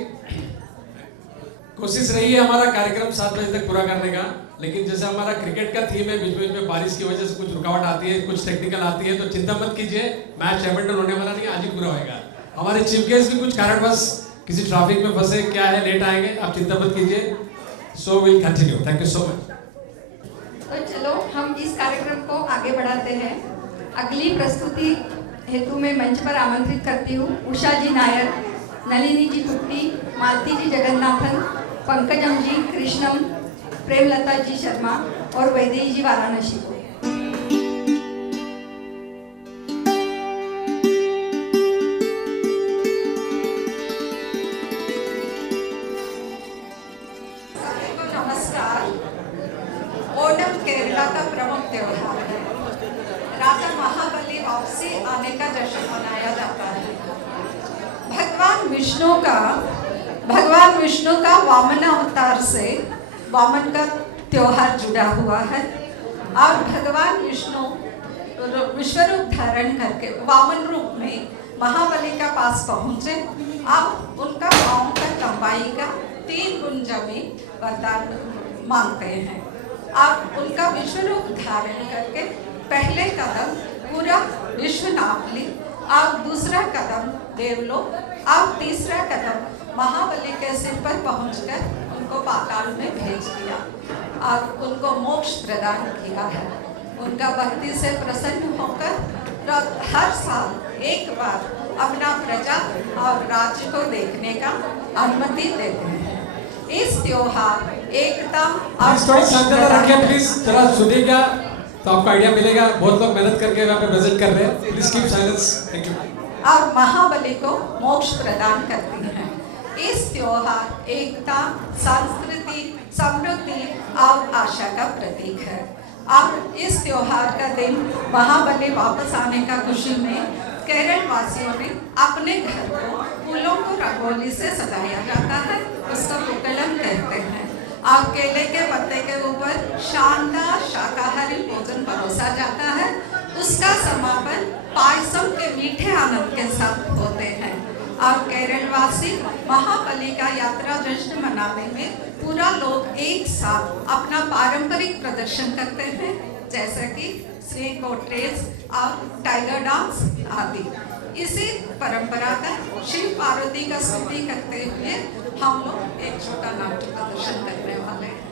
कोशिश रही है हमारा कार्यक्रम 7 बजे तक पूरा करने का, लेकिन जैसे हमारा क्रिकेट का थीम है, बीच बीच में बारिश की वजह से कुछ रुकावट आती है, कुछ टेक्निकल आती है, तो चिंता मत कीजिए, मैच एबेंडन होने वाला नहीं, आज ही पूरा होएगा। हमारे चीफ गेस्ट भी कुछ कारणवश किसी ट्रैफिक में फंसे, क्या है, लेट आएंगे, आप चिंता मत कीजिए। So will continue. Thank you so much. तो चलो हम इस कार्यक्रम को आगे बढ़ाते हैं। अगली प्रस्तुति हेतु मैं मंच पर आमंत्रित करती हूँ उषा जी नायर, नलिनी जी कुट्टी, मालती जी जगन्नाथन, पंकजम जी कृष्णम, प्रेमलता जी शर्मा और वैदेही जी वाराणसी को। सभी को नमस्कार। ओणम केरला का प्रमुख त्योहार है। राजा महाबली वापसी आने का जश्न मनाया जाता है। भगवान विष्णु का वामन अवतार से वामन का त्योहार जुड़ा हुआ है और भगवान विष्णु विश्वरूप धारण करके वामन रूप में महाबली का पास पहुँचे। अब उनका पाँव का लंबाई का 3 गुण जमीन वरदान मांगते हैं। अब उनका विश्वरूप धारण करके पहले कदम पूरा विश्व नाप ली, अब दूसरा कदम देवलोक और तीसरा कदम महाबली के सिर पर पहुंचकर उनको पाताल में भेज दिया और उनको मोक्ष प्रदान किया है। उनका भक्ति से प्रसन्न होकर हर साल एक बार अपना प्रजा और राज्य को देखने का अनुमति देते हैं। इस त्योहार एकता और थोड़ा शांतता रखें प्लीज, जरा सुनिएगा तो आपको आइडिया मिलेगा। बहुत लोग मेहनत करके यहाँ पे प्रेजेंट कर रहे हैं, please keep silence. Thank you. और महाबली को मोक्ष प्रदान करती हैं। इस त्योहार एकता, संस्कृति, समृद्धि और आशा का प्रतीक है। और इस त्योहार का दिन महाबली वापस आने का खुशी में केरल वासियों ने अपने घर को फूलों को रंगोली से सजाया जाता है, उसको पुक्कलम कहते हैं। और केले के पत्ते के ऊपर शानदार शाकाहारी भोजन परोसा जाता है। उसका समापन पायसम के मीठे आनंद के साथ होते हैं। और केरलवासी महाबली का यात्रा जश्न मनाने में पूरा लोग एक साथ अपना पारंपरिक प्रदर्शन करते हैं, जैसे कि श्री कोट्रेस और टाइगर डांस आदि। इसी परंपरा का शिव पार्वती का स्तुति करते हुए हम लोग एक छोटा नाट्य प्रदर्शन करने वाले हैं।